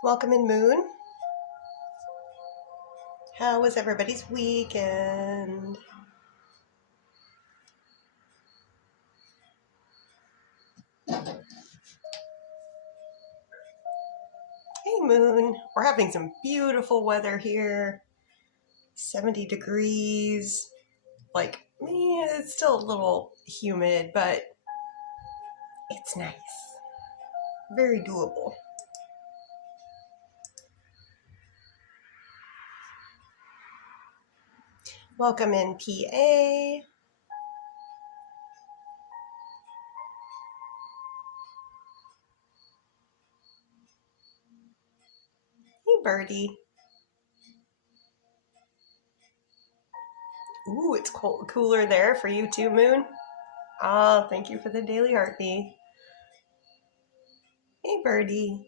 Welcome in, Moon. How was everybody's weekend? Hey, Moon. We're having some beautiful weather here. 70 degrees. Like, it's still a little humid, but it's nice. Very doable. Welcome in, PA. Hey, Birdie. Ooh, it's cooler there for you too, Moon. Oh, thank you for the daily heartbeat. Hey, Birdie.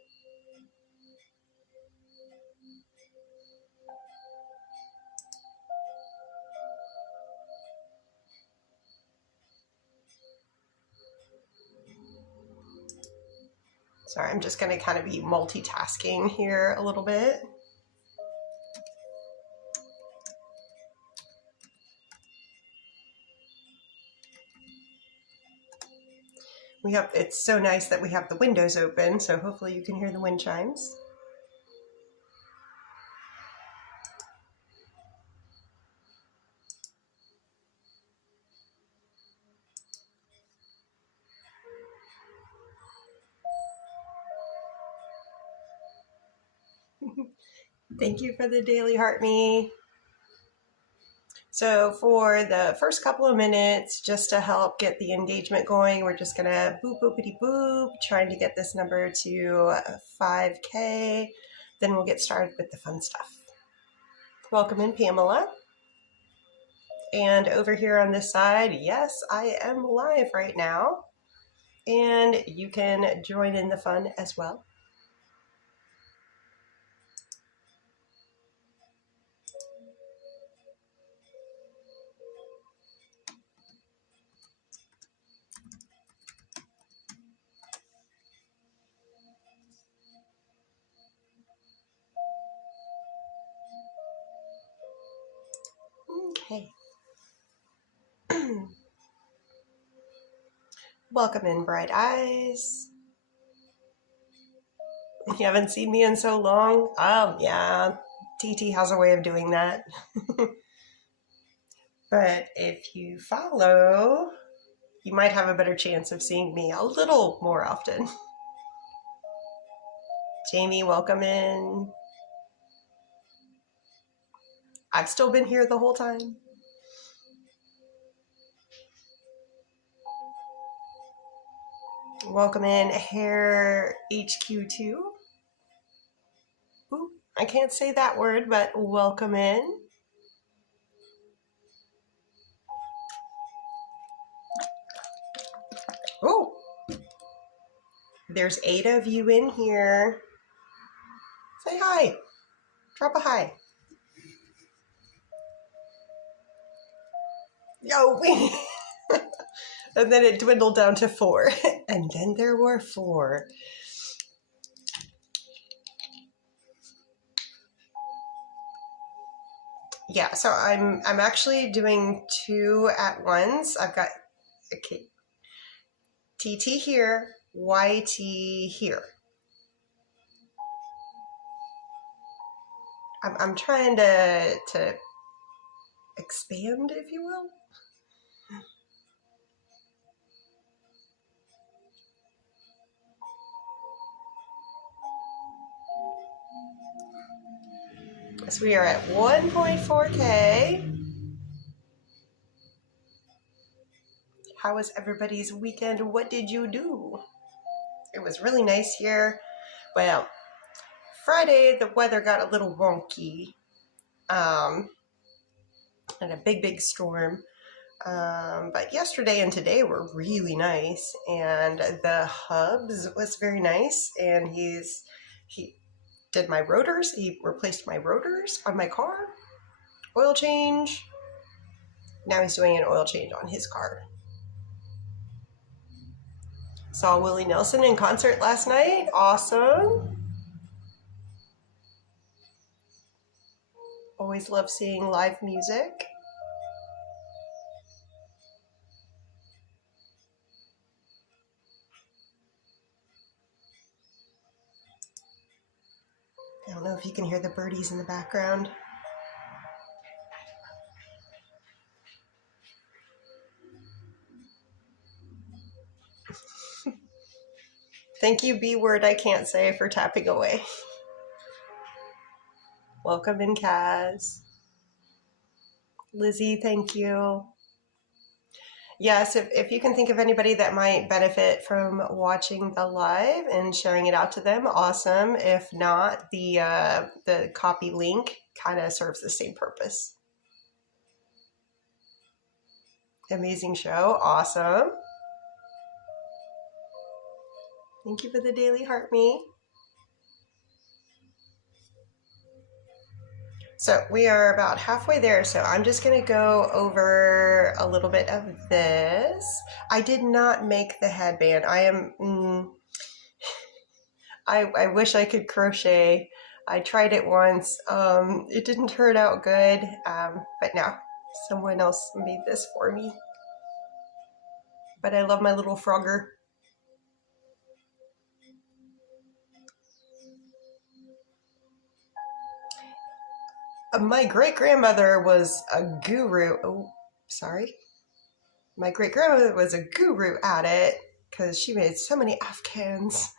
Sorry, I'm just going to kind of be multitasking here a little bit. It's so nice that we have the windows open, so hopefully you can hear the wind chimes. Thank you for the daily heart me. So for the first couple of minutes, just to help get the engagement going, we're just gonna boop boopity boop, trying to get this number to 5K. Then we'll get started with the fun stuff. Welcome in, Pamela. And over here on this side, yes, I am live right now. And you can join in the fun as well. Okay. Welcome in, Bright Eyes. You haven't seen me in so long? Yeah, TT has a way of doing that. But if you follow, you might have a better chance of seeing me a little more often. Jamie, welcome in. I've still been here the whole time. Welcome in, Hair HQ2. Ooh, I can't say that word, but welcome in. Oh, there's 8 of you in here. Say hi. Drop a hi. Yo, and then it dwindled down to 4. And then there were 4. Yeah, so I'm actually doing 2 at once. I've got TT here, YT here. I'm trying to expand, if you will. So we are at 1.4K. How was everybody's weekend? What did you do? It was really nice here. Well, Friday the weather got a little wonky. And a big storm. But yesterday and today were really nice, and the hubs was very nice, and he did my rotors. He replaced my rotors on my car. Oil change. Now he's doing an oil change on his car. Saw Willie Nelson in concert last night. Awesome. Always love seeing live music. I don't know if you can hear the birdies in the background. Thank you, B word I can't say, for tapping away. Welcome in, Kaz. Lizzie, thank you. Yes, if you can think of anybody that might benefit from watching the live and sharing it out to them, awesome. If not, the copy link kind of serves the same purpose. Amazing show. Awesome. Thank you for the daily heart me. So we are about halfway there, so I'm just going to go over a little bit of this. I did not make the headband. I wish I could crochet. I tried it once. It didn't turn out good, but no, someone else made this for me. But I love my little frogger. My great-grandmother was a guru. Oh, sorry. My great-grandmother was a guru at it because she made so many Afghans.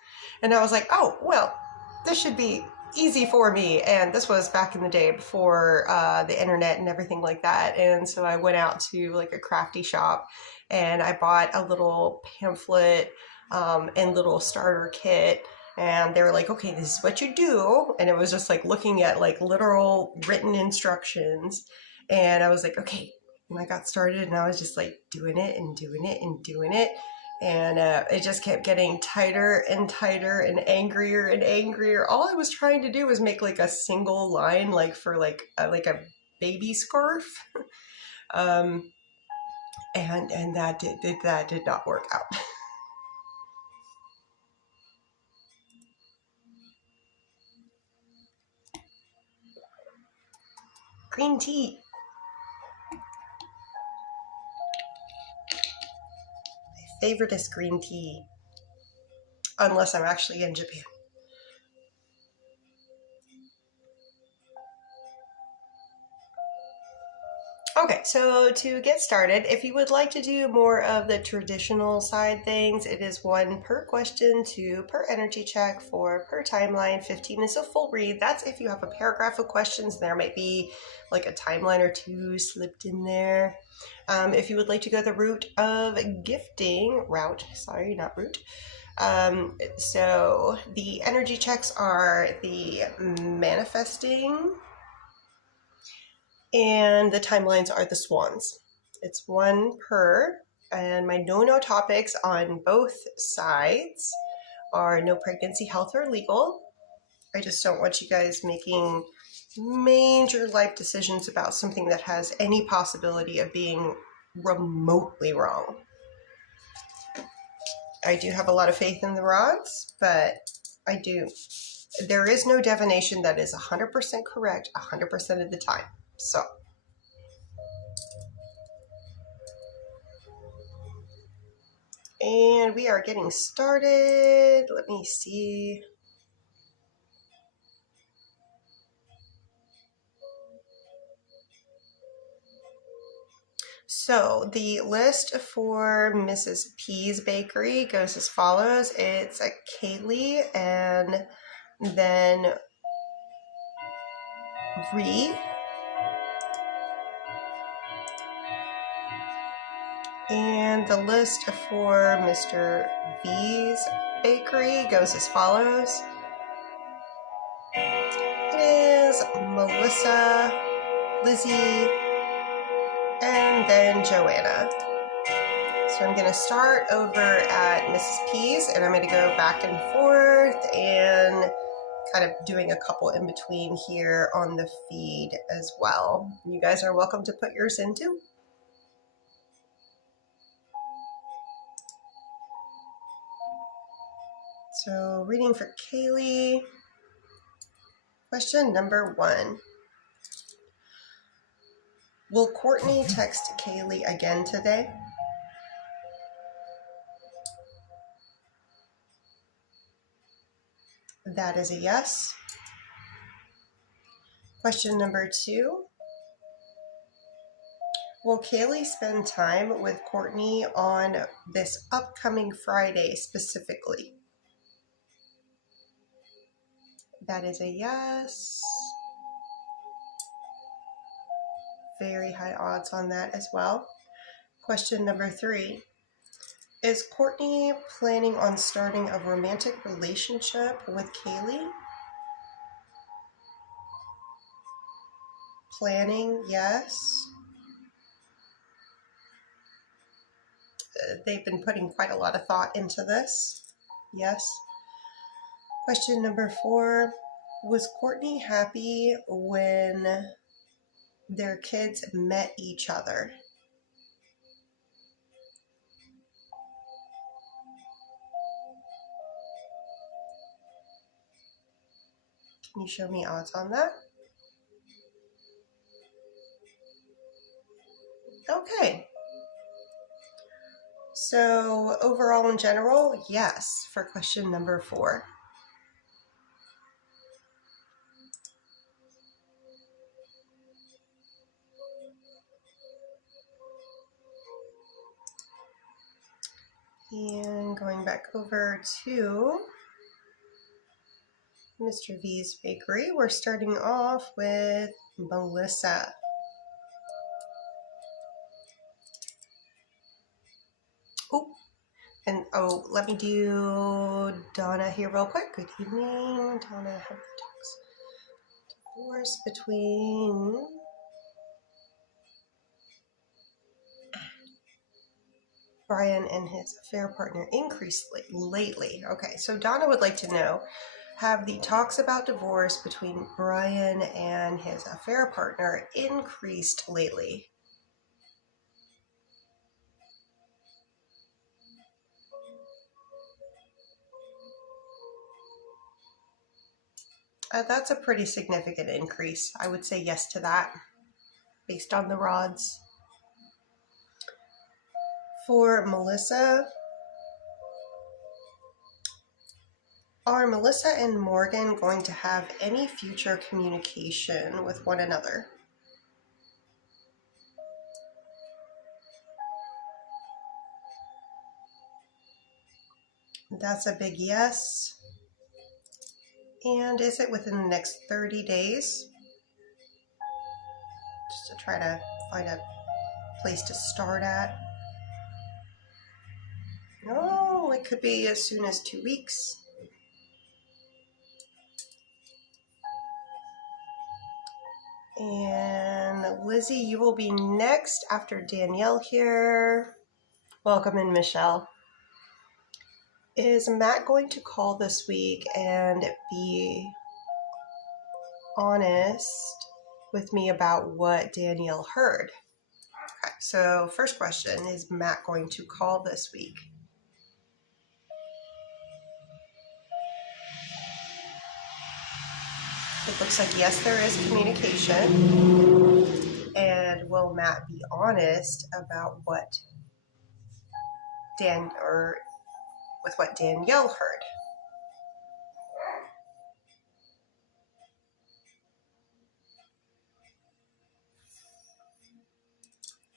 And I was like, oh, well, this should be easy for me. And this was back in the day before the internet and everything like that. And so I went out to like a crafty shop and I bought a little pamphlet and little starter kit. And they were like, okay, this is what you do. And it was just like looking at like literal written instructions. And I was like, okay. And I got started and I was just like doing it and doing it and doing it. And it just kept getting tighter and tighter and angrier. All I was trying to do was make like a single line, like for like a baby scarf. And that did not work out. Green tea. My favorite is green tea. Unless I'm actually in Japan. Okay, so to get started, if you would like to do more of the traditional side things, it is 1 per question, 2 per energy check, 4 per timeline, 15 is a full read. That's if you have a paragraph of questions. There might be like a timeline or 2 slipped in there. If you would like to go the route of gifting, so the energy checks are the manifesting, and the timelines are the swans. It's 1 per, and my no topics on both sides are no pregnancy, health, or legal. I just don't want you guys making major life decisions about something that has any possibility of being remotely wrong. I do have a lot of faith in the rods, but there is no divination that is 100% correct 100% of the time. So, and we are getting started. Let me see. So the list for Mrs. P's Bakery goes as follows. It's a Kaylee and then Ree. And the list for Mr. V's Bakery goes as follows. It is Melissa, Lizzie, and then Joanna. So I'm going to start over at Mrs. P's, and I'm going to go back and forth and kind of doing a couple in between here on the feed as well. You guys are welcome to put yours in too. So reading for Kaylee. Question number 1. Will Courtney text Kaylee again today? That is a yes. Question number 2. Will Kaylee spend time with Courtney on this upcoming Friday specifically? That is a yes. Very high odds on that as well. Question number 3. Is Courtney planning on starting a romantic relationship with Kaylee? Planning, yes. They've been putting quite a lot of thought into this. Yes. Question number 4. Was Courtney happy when their kids met each other? Can you show me odds on that? Okay. So overall in general, yes, for question number 4. And going back over to Mr. V's Bakery, we're starting off with Melissa. Let me do Donna here real quick. Good evening, Donna. How talks divorce between Brian and his affair partner increased lately. Okay, so Donna would like to know, have the talks about divorce between Brian and his affair partner increased lately? That's a pretty significant increase. I would say yes to that, based on the rods. For Melissa, are Melissa and Morgan going to have any future communication with one another? That's a big yes. And is it within the next 30 days? Just to try to find a place to start at. No, it could be as soon as 2 weeks. And Lizzie, you will be next after Danielle here. Welcome in, Michelle. Is Matt going to call this week and be honest with me about what Danielle heard? Okay, so first question, is Matt going to call this week? It looks like yes, there is communication. And will Matt be honest about what what Danielle heard?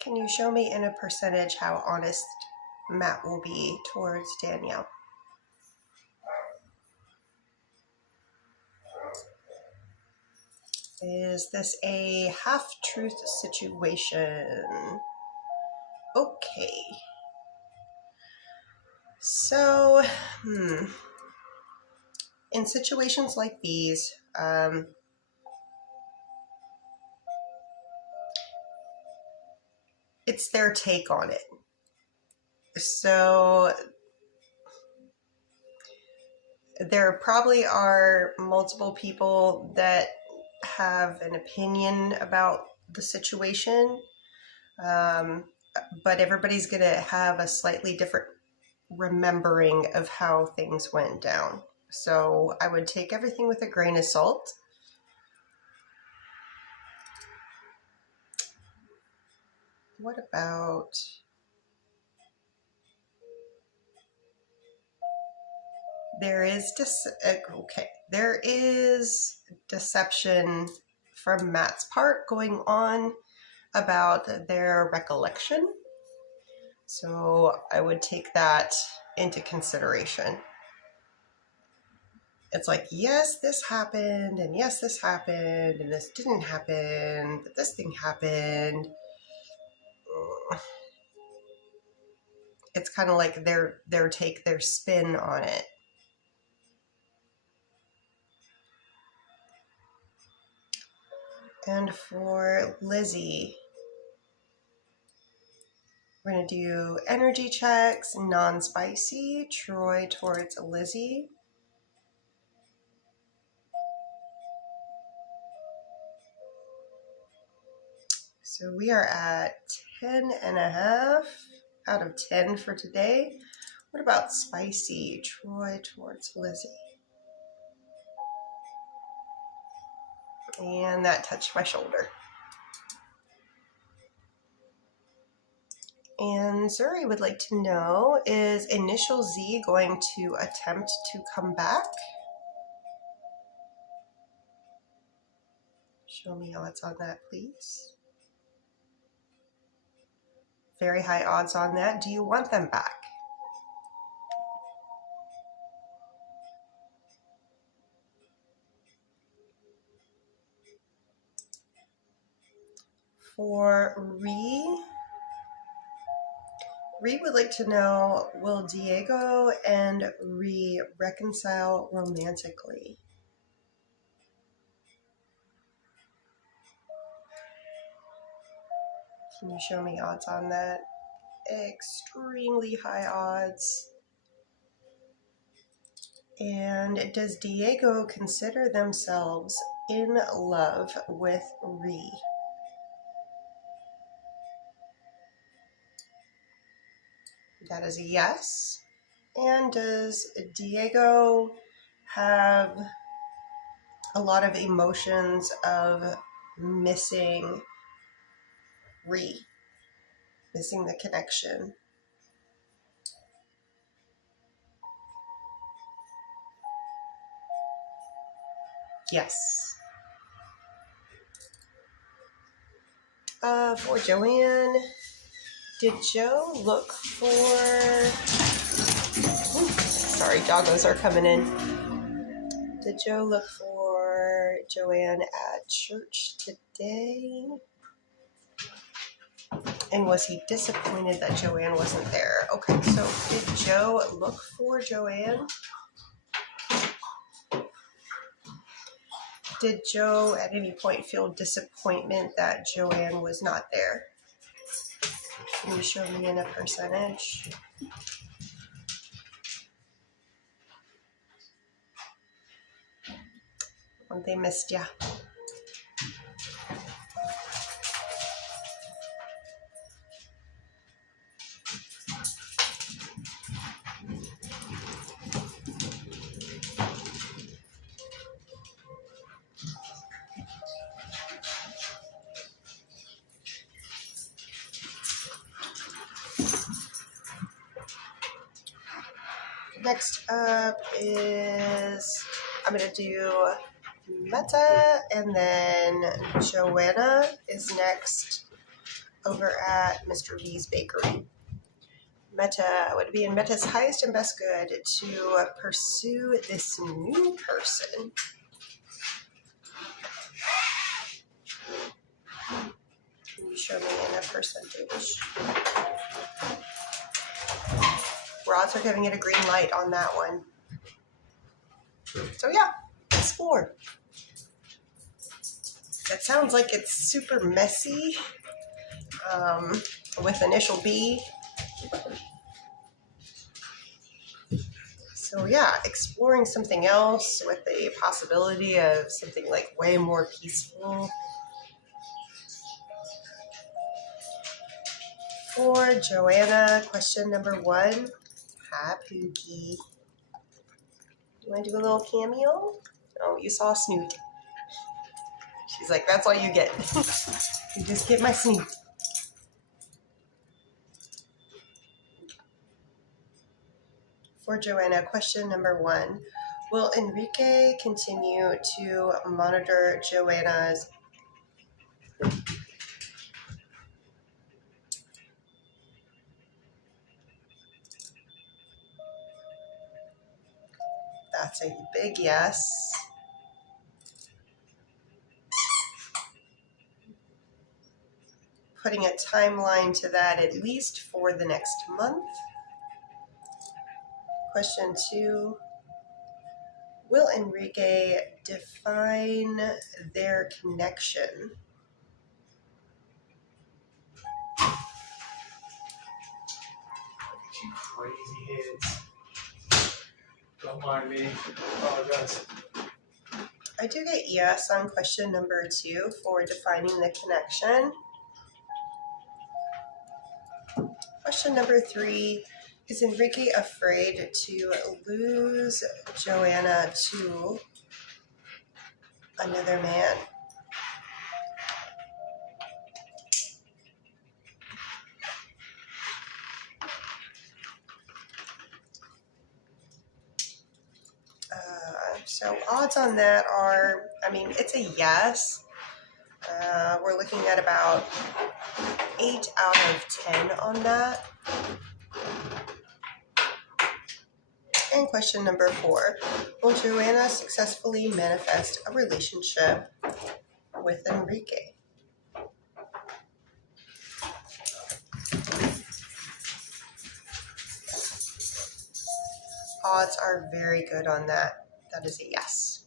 Can you show me in a percentage how honest Matt will be towards Danielle? Is this a half-truth situation? Okay. So, in situations like these, it's their take on it. So there probably are multiple people that have an opinion about the situation, but everybody's going to have a slightly different remembering of how things went down. So I would take everything with a grain of salt. what about there is deception from Matt's part going on about their recollection. So I would take that into consideration. It's like, yes, this happened, and yes, this happened, and this didn't happen, but this thing happened. It's kind of like their spin on it. And for Lizzie, we're going to do energy checks, non-spicy, Troy towards Lizzie. So we are at 10.5 out of 10 for today. What about spicy, Troy towards Lizzie? And that touched my shoulder. And Zuri would like to know, is Initial Z going to attempt to come back? Show me odds on that, please. Very high odds on that. Do you want them back? For Ree would like to know, will Diego and Ree reconcile romantically? Can you show me odds on that? Extremely high odds. And does Diego consider themselves in love with Ree? That is a yes. And does Diego have a lot of emotions of missing Ree, missing the connection? Yes. For Joanne, did Joe look for... sorry, doggos are coming in. Did Joe look for Joanne at church today? And was he disappointed that Joanne wasn't there? Okay, so did Joe look for Joanne? Did Joe at any point feel disappointment that Joanne was not there? Can you show me in a percentage? Oh, they missed ya. Next up is, I'm going to do Meta, and then Joanna is next over at Mr. V's Bakery. Meta would be in Meta's highest and best good to pursue this new person. Can you show me in a percentage? We're also giving it a green light on that one. So yeah, explore. It sounds like it's super messy with initial B. So yeah, exploring something else with the possibility of something like way more peaceful. For Joanna, question number 1. Hi, Pookie. You want to do a little cameo? Oh, you saw Snoot. She's like, that's all you get. You just get my Snoot. For Joanna, question number 1. Will Enrique continue to monitor Joanna's That's a big yes. Putting a timeline to that at least for the next month. Question 2. Will Enrique define their connection? You crazy heads. Don't mind me. Apologize. I do get yes on question number 2 for defining the connection. Question number 3. Is Enrique afraid to lose Joanna to another man? So odds on that are, it's a yes. We're looking at about 8 out of 10 on that. And question number 4. Will Joanna successfully manifest a relationship with Enrique? Odds are very good on that. That is a yes.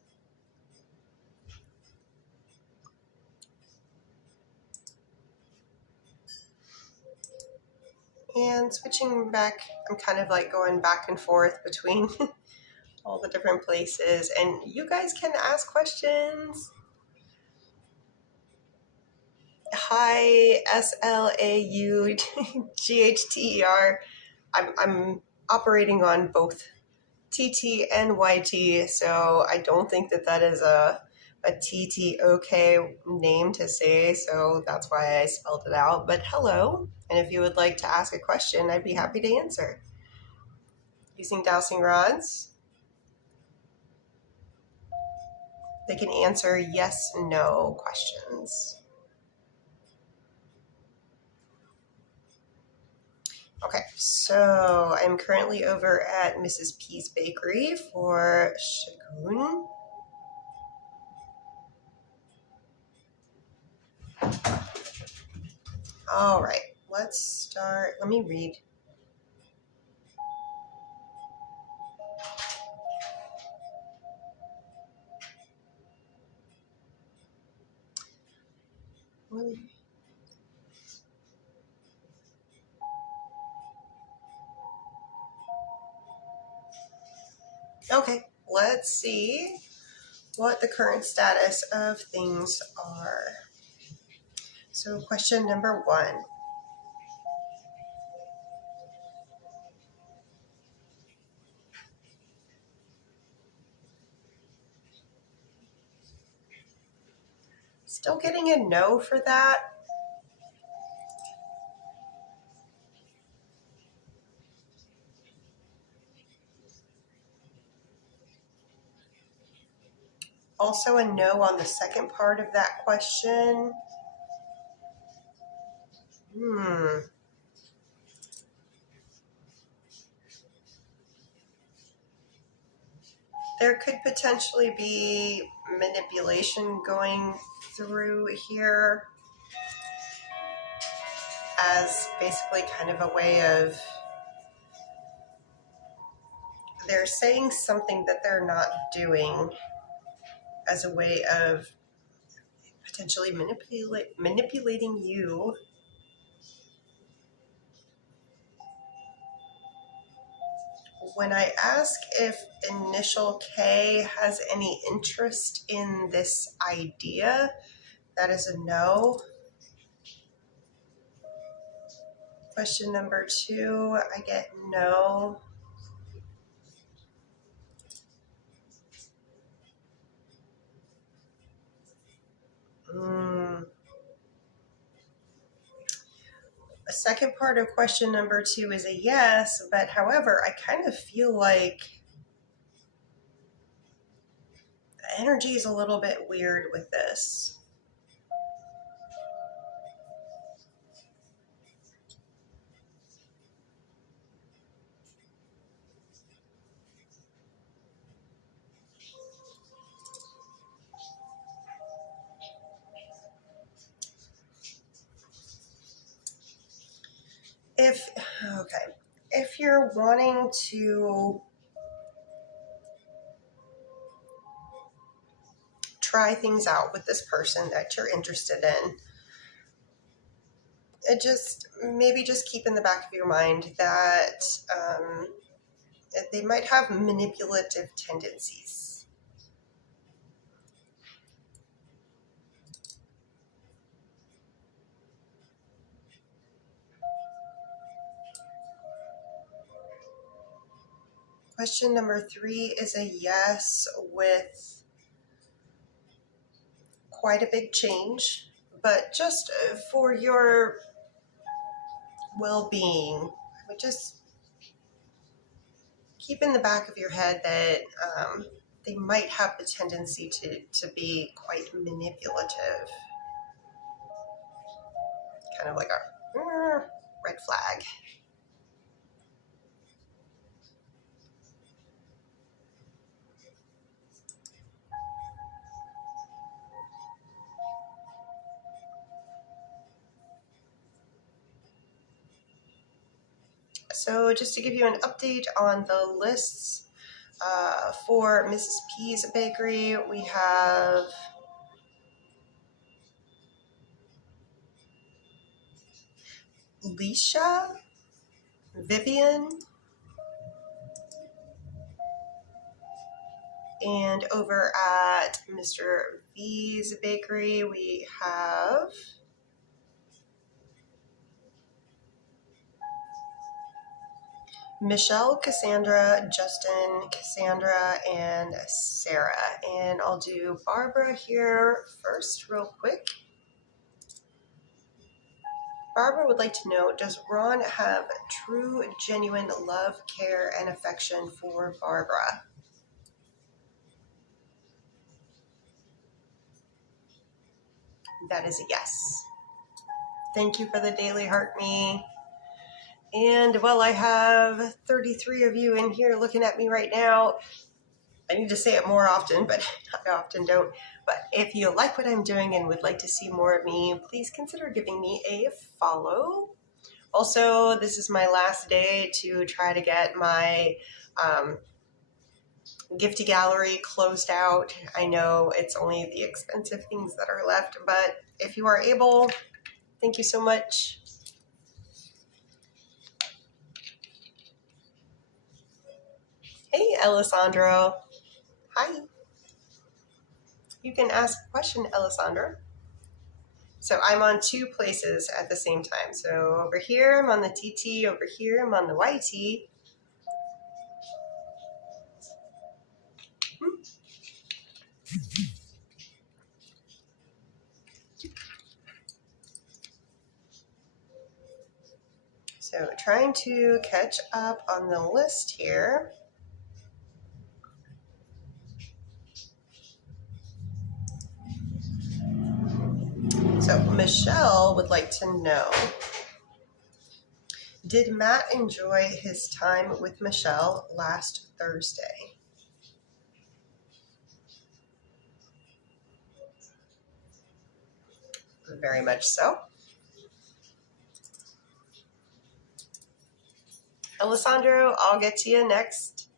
And switching back, I'm kind of like going back and forth between all the different places, and you guys can ask questions. Hi, SLAUGHTER. I'm operating on both TT and YT, so I don't think that is a TTOK name to say, so that's why I spelled it out. But hello, and if you would like to ask a question, I'd be happy to answer. Using dowsing rods, they can answer yes, no questions. Okay, so I'm currently over at Mrs. P's Bakery for Shagun. All right, let's start. Let me read. Okay, let's see what the current status of things are. So question number 1. Still getting a no for that. Also a no on the second part of that question. There could potentially be manipulation going through here as basically kind of a way of, they're saying something that they're not doing as a way of potentially manipulating you. When I ask if initial K has any interest in this idea, that is a no. Question number 2, I get no. A second part of question number 2 is a yes, but however, I kind of feel like the energy is a little bit weird with this. If you're wanting to try things out with this person that you're interested in, it just keep in the back of your mind that they might have manipulative tendencies. Question number 3 is a yes with quite a big change, but just for your well-being, I would just keep in the back of your head that they might have the tendency to be quite manipulative. Kind of like a red flag. So just to give you an update on the lists, for Mrs. P's bakery, we have Leisha, Vivian, and over at Mr. V's bakery, we have Michelle, Cassandra, Justin, Cassandra, and Sarah. And I'll do Barbara here first real quick. Barbara would like to know, does Ron have true, genuine love, care, and affection for Barbara? That is a yes. Thank you for the daily heart me. And well, I have 33 of you in here looking at me right now. I need to say it more often, but I often don't. But if you like what I'm doing and would like to see more of me, please consider giving me a follow. Also, this is my last day to try to get my Gifty Gallery closed out. I know it's only the expensive things that are left, but if you are able, thank you so much. Hey, Alessandro. Hi. You can ask a question, Alessandro. So I'm on 2 places at the same time. So over here, I'm on the TT. Over here, I'm on the YT. So trying to catch up on the list here. So Michelle would like to know, did Matt enjoy his time with Michelle last Thursday? Very much so. Alessandro, I'll get to you next.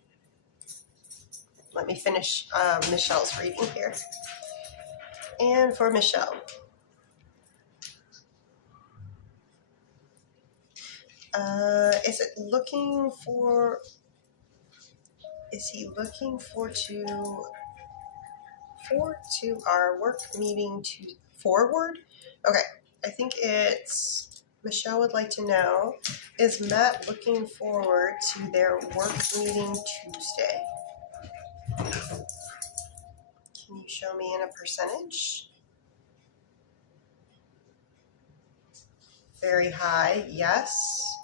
Let me finish Michelle's reading here. And for Michelle, is he looking to our work meeting to forward? Okay, I think it's Michelle would like to know, is Matt looking forward to their work meeting Tuesday? Can you show me in a percentage? Very high, yes.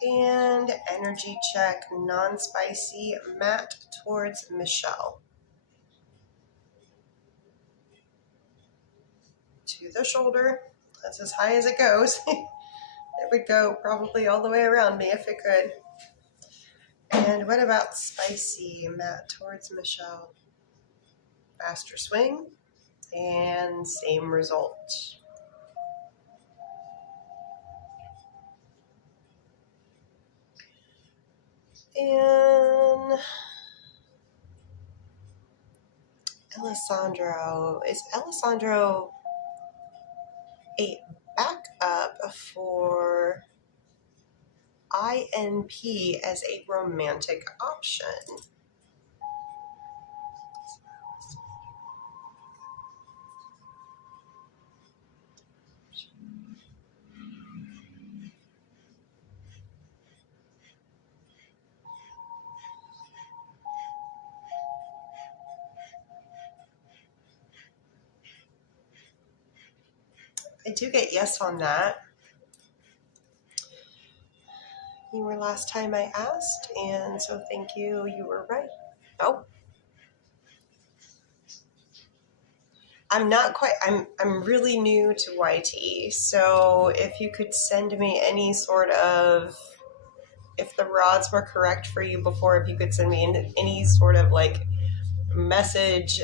And energy check, non-spicy, Matt towards Michelle. To the shoulder. That's as high as it goes. It would go probably all the way around me if it could. And what about spicy, Matt towards Michelle? Faster swing, and same result. And Alessandro. Is Alessandro a backup for INP as a romantic option? I do get yes on that. You were last time I asked, and so thank you. You were right. Oh, I'm not quite. I'm really new to YT, so if you could send me any sort of, if the rods were correct for you before, if you could send me any sort of like message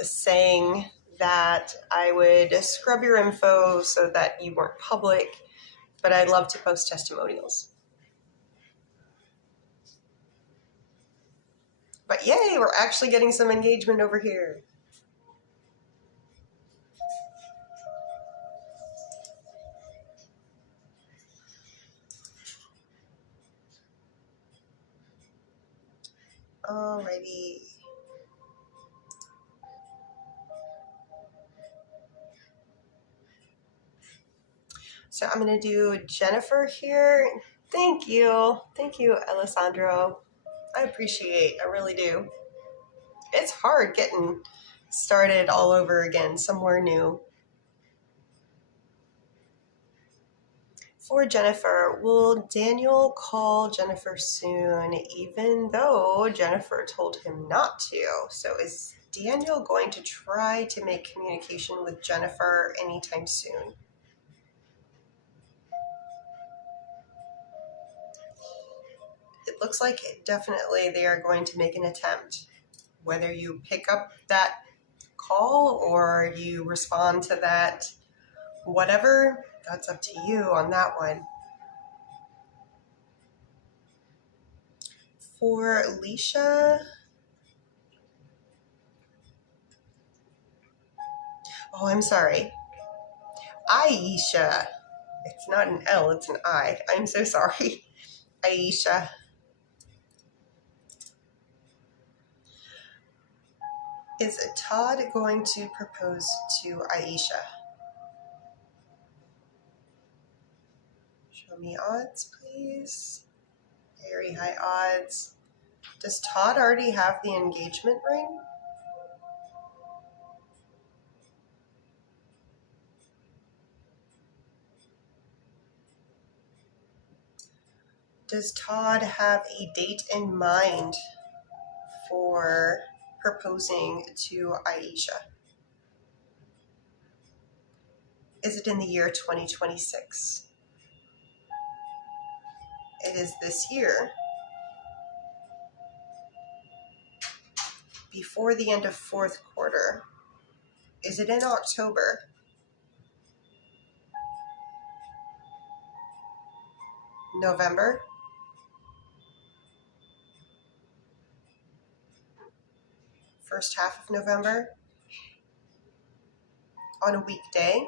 saying that I would scrub your info so that you weren't public, but I'd love to post testimonials. But yay, we're actually getting some engagement over here. Alrighty. So I'm going to do Jennifer here. Thank you. Thank you, Alessandro. I appreciate, I really do. It's hard getting started all over again, somewhere new. For Jennifer, will Daniel call Jennifer soon, even though Jennifer told him not to? So is Daniel going to try to make communication with Jennifer anytime soon? It looks like definitely they are going to make an attempt. Whether you pick up that call or you respond to that, whatever, that's up to you on that one. For Alicia, oh, I'm sorry. Aisha. It's not an L, it's an I. I'm so sorry. Aisha. Is Todd going to propose to Aisha? Show me odds, please. Very high odds. Does Todd already have the engagement ring? Does Todd have a date in mind for proposing to Aisha? Is it in the year 2026? It is this year. Before the end of fourth quarter. Is it in October? November? First half of November? On a weekday?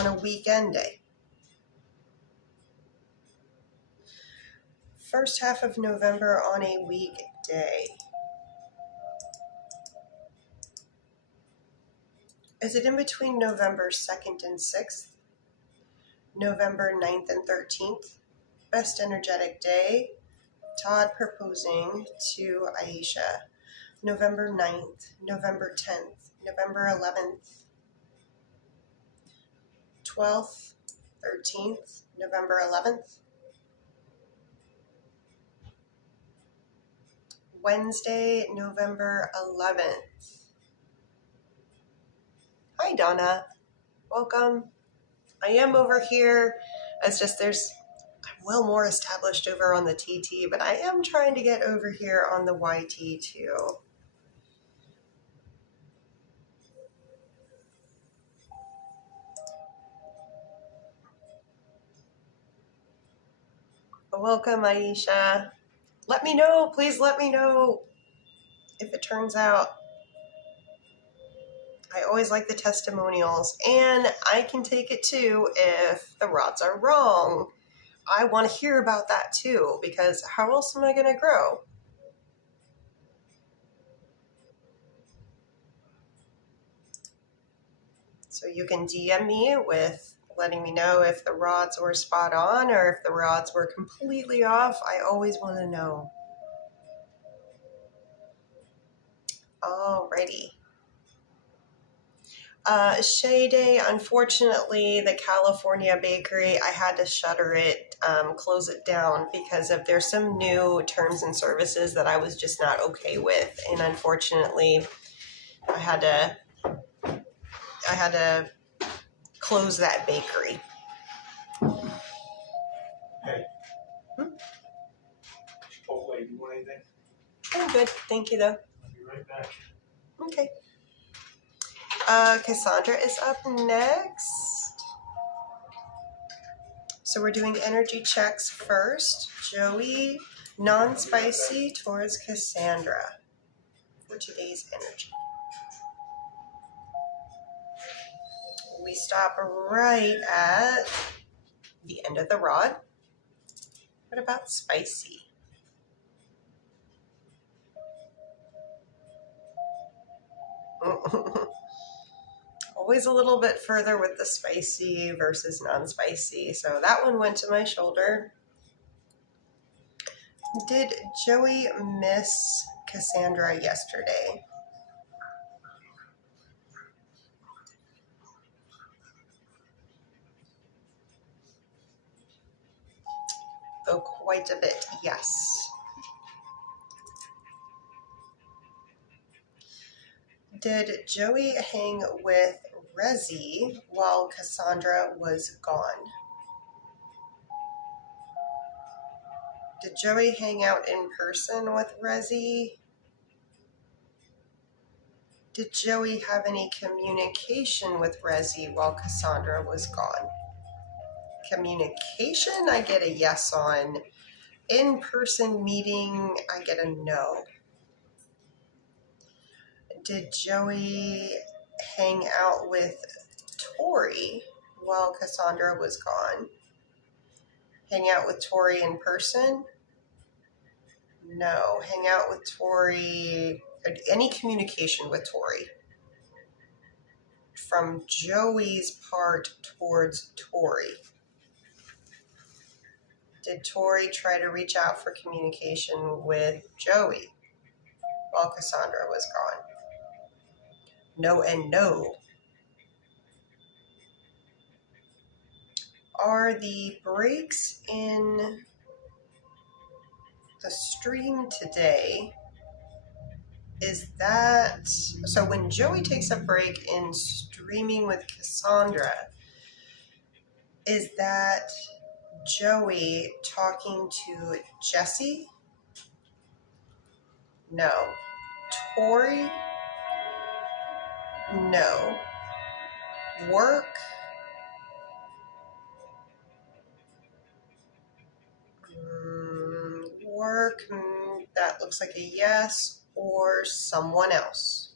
On a weekend day? First half of November on a weekday. Is it in between November 2nd and 6th? November 9th and 13th? Best energetic day. Todd proposing to Aisha. November 9th, November 10th, November 11th, 12th, 13th, November 11th, Wednesday, November 11th. Hi, Donna. Welcome. I am over here. It's just I'm well more established over on the TT, but I am trying to get over here on the YT too. Welcome, Aisha. Let me know, please let me know if it turns out. I always like the testimonials, and I can take it too if the rods are wrong. I want to hear about that too, because how else am I going to grow? So you can DM me with letting me know if the rods were spot on or if the rods were completely off. I always want to know. Alrighty. Shay Day, unfortunately, the California bakery, I had to shutter it, close it down because there's some new terms and services that I was just not okay with. And unfortunately, I had to close that bakery. Hey. Chipotle, do you want anything? I'm good. Thank you, though. I'll be right back. Okay. Cassandra is up next. So we're doing energy checks first. Joey, non-spicy towards Cassandra for today's energy. We stop right at the end of the rod. What about spicy? Always a little bit further with the spicy versus non-spicy. So that one went to my shoulder. Did Joey miss Cassandra yesterday? Oh, quite a bit, yes. Did Joey hang with Rezi while Cassandra was gone? Did Joey hang out in person with Rezi? Did Joey have any communication with Rezi while Cassandra was gone? Communication, I get a yes on. In-person meeting, I get a no. Did Joey hang out with Tori while Cassandra was gone? Hang out with Tori in person? No. Hang out with Tori, any communication with Tori from Joey's part towards Tori? Did Tori try to reach out for communication with Joey while Cassandra was gone? No and no. Are the breaks in the stream today, so when Joey takes a break in streaming with Cassandra, is that Joey talking to Jesse? No. Tori? No. Work? Work, that looks like a yes, or someone else.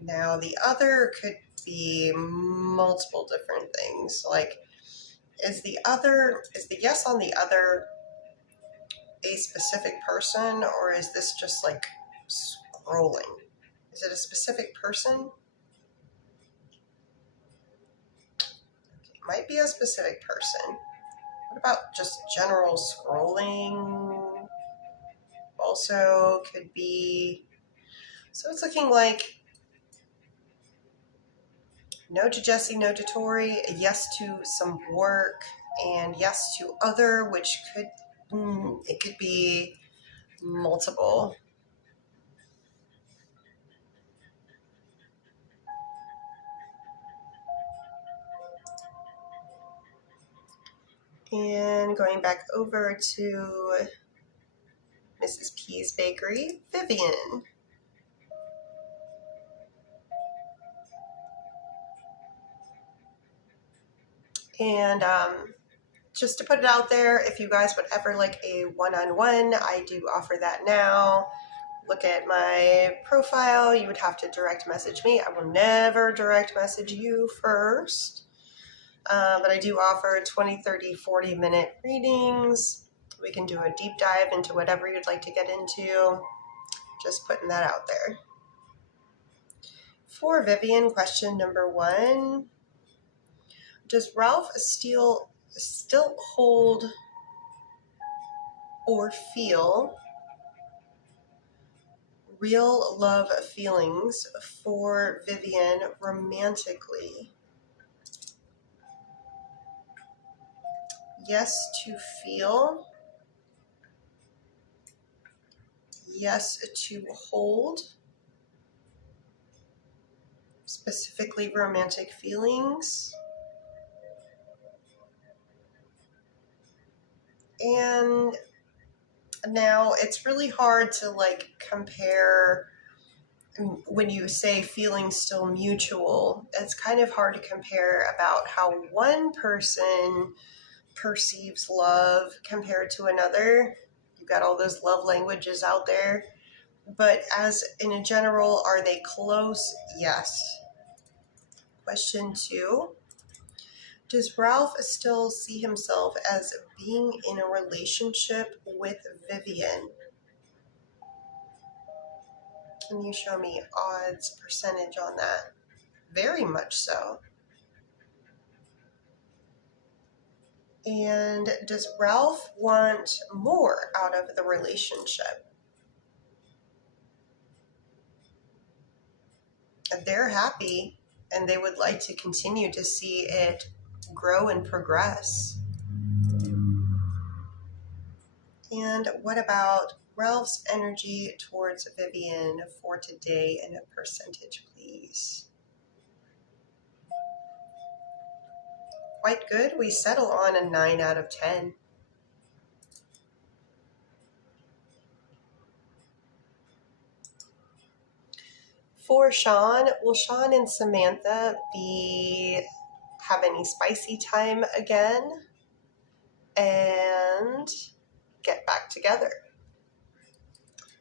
Now the other could be multiple different things. Like, is the yes on the other a specific person, or is this just like scrolling? Is it a specific person? It might be a specific person. What about just general scrolling? also could be, so it's looking like no to Jesse, no to Tori, a yes to some work, and yes to other, which could, it could be multiple. And going back over to Mrs. P's Bakery, Vivian. And just to put it out there, if you guys would ever like a one-on-one, I do offer that now. Look at my profile. You would have to direct message me. I will never direct message you first. But I do offer 20, 30, 40-minute readings. We can do a deep dive into whatever you'd like to get into. Just putting that out there. For Vivian, question number 1. Does Ralph still hold or feel real love feelings for Vivian romantically? Yes to feel. Yes to hold. Specifically romantic feelings. And now it's really hard to like compare when you say feelings still mutual. It's kind of hard to compare about how one person perceives love compared to another. You've got all those love languages out there. But as in a general, are they close? Yes. Question 2. Does Ralph still see himself as being in a relationship with Vivian? Can you show me odds percentage on that? Very much so. And does Ralph want more out of the relationship? They're happy and they would like to continue to see it grow and progress. And what about Ralph's energy towards Vivian for today in a percentage, please? Quite good. We settle on a 9 out of 10. For Sean, will Sean and Samantha have any spicy time again and get back together?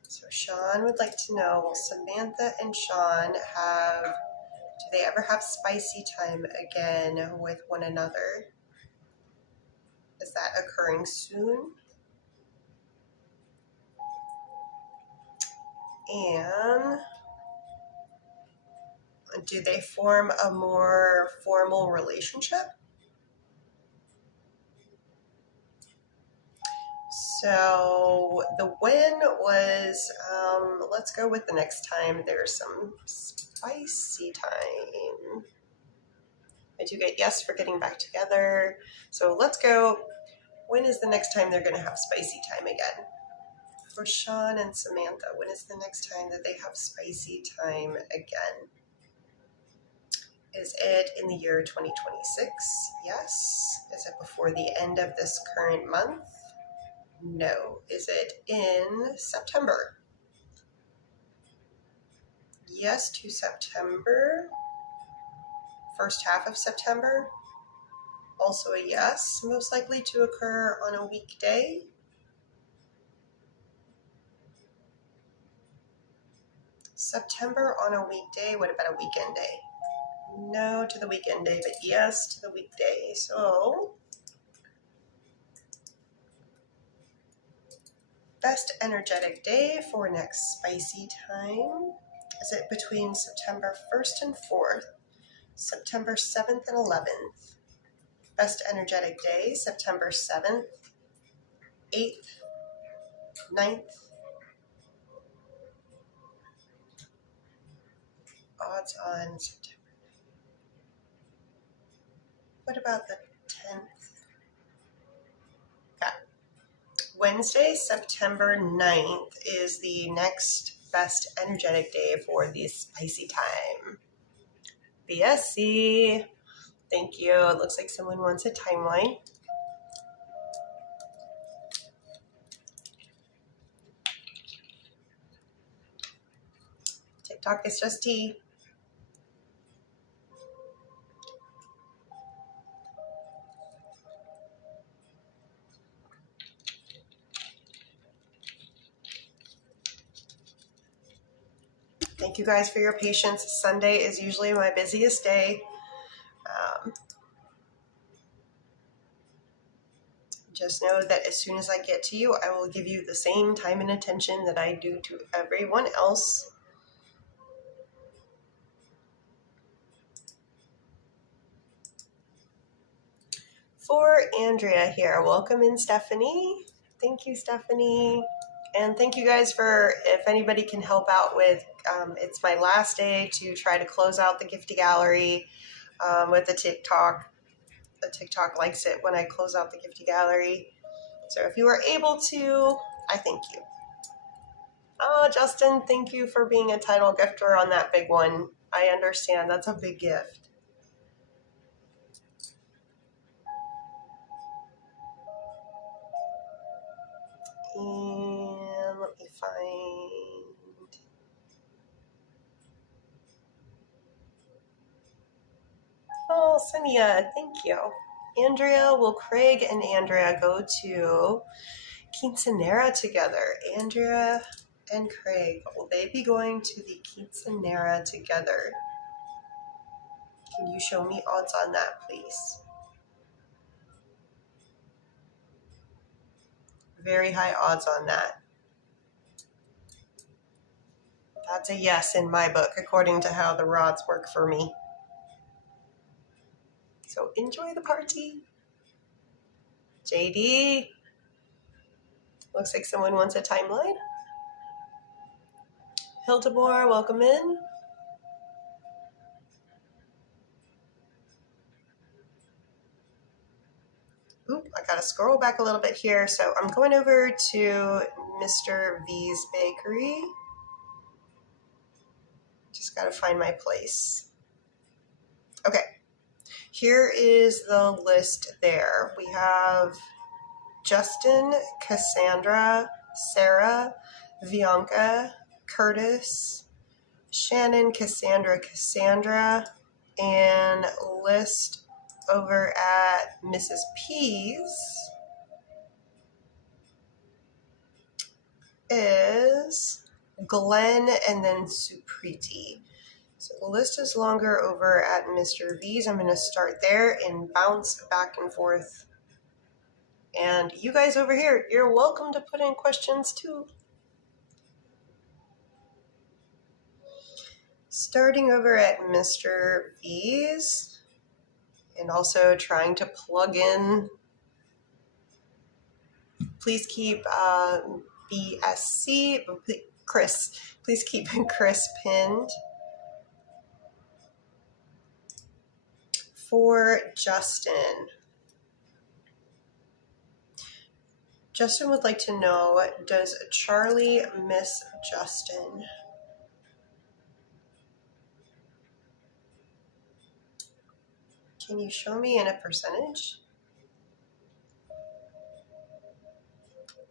So Sean would like to know, will Samantha and Sean do they ever have spicy time again with one another? Is that occurring soon? And do they form a more formal relationship? So the win was, let's go with the next time there's some spicy time. I do get yes for getting back together. So let's go. When is the next time they're going to have spicy time again? For Sean and Samantha, when is the next time that they have spicy time again? Is it in the year 2026? Yes. Is it before the end of this current month? No. Is it in September? Yes to September. First half of September. Also a yes. Most likely to occur on a weekday. September on a weekday. What about a weekend day? No to the weekend day, but yes to the weekday. So, best energetic day for next spicy time. Is it between September 1st and 4th? September 7th and 11th. Best energetic day, September 7th, 8th, 9th, odds on September? What about the 10th? Okay. Wednesday, September 9th is the next best energetic day for the spicy time. BSC. Thank you. It looks like someone wants a timeline. TikTok is just tea. Thank you guys for your patience. Sunday is usually my busiest day. Just know that as soon as I get to you, I will give you the same time and attention that I do to everyone else. For Andrea here, welcome in, Stephanie. Thank you, Stephanie. And thank you guys for, if anybody can help out with, it's my last day to try to close out the Gifty Gallery with the TikTok. The TikTok likes it when I close out the Gifty Gallery. So if you are able to, I thank you. Oh, Justin, thank you for being a title gifter on that big one. I understand. That's a big gift. And let me find... Oh, Sonia, thank you. Andrea, will Craig and Andrea go to Quinceanera together? Andrea and Craig, will they be going to the Quinceanera together? Can you show me odds on that, please? Very high odds on that. That's a yes in my book, according to how the rods work for me. So enjoy the party. JD. Looks like someone wants a timeline. Hildebor, welcome in. Oop, I gotta scroll back a little bit here. So I'm going over to Mr. V's Bakery. Just gotta find my place. Okay, here is the list there. We have Justin, Cassandra, Sarah, Bianca, Curtis, Shannon, Cassandra, and list over at Mrs. P's is Glenn and then Supriti. So the list is longer over at Mr. V's. I'm going to start there and bounce back and forth. And you guys over here, you're welcome to put in questions too. Starting over at Mr. V's and also trying to plug in. Please keep BSC, Chris, please keep Chris pinned. For Justin. Justin would like to know, does Charlie miss Justin? Can you show me in a percentage?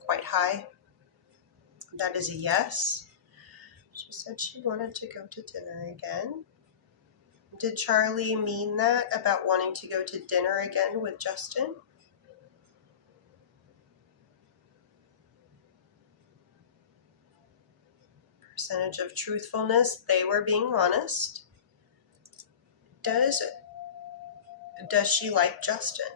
Quite high. That is a yes. She said she wanted to go to dinner again. Did Charlie mean that about wanting to go to dinner again with Justin? Percentage of truthfulness, they were being honest. Does she like Justin?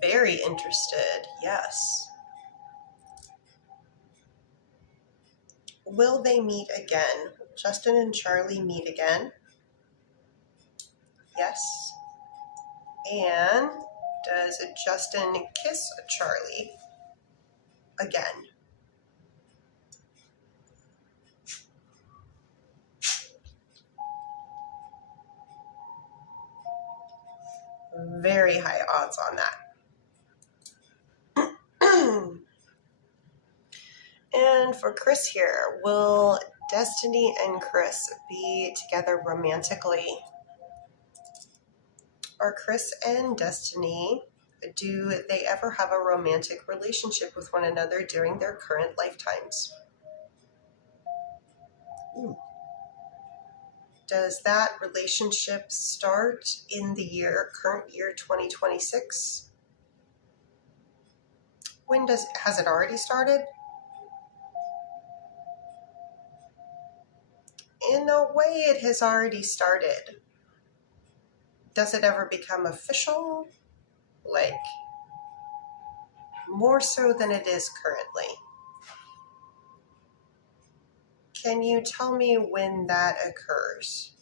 Very interested, yes. Will they meet again? Justin and Charlie meet again? Yes. And Does Justin kiss Charlie again? Very high odds on that. And for Chris here, will Destiny and Chris be together romantically? Are Chris and Destiny, do they ever have a romantic relationship with one another during their current lifetimes? Ooh. Does that relationship start in the current year 2026? Has it already started? In a way, it has already started. Does it ever become official? Like, more so than it is currently. Can you tell me when that occurs?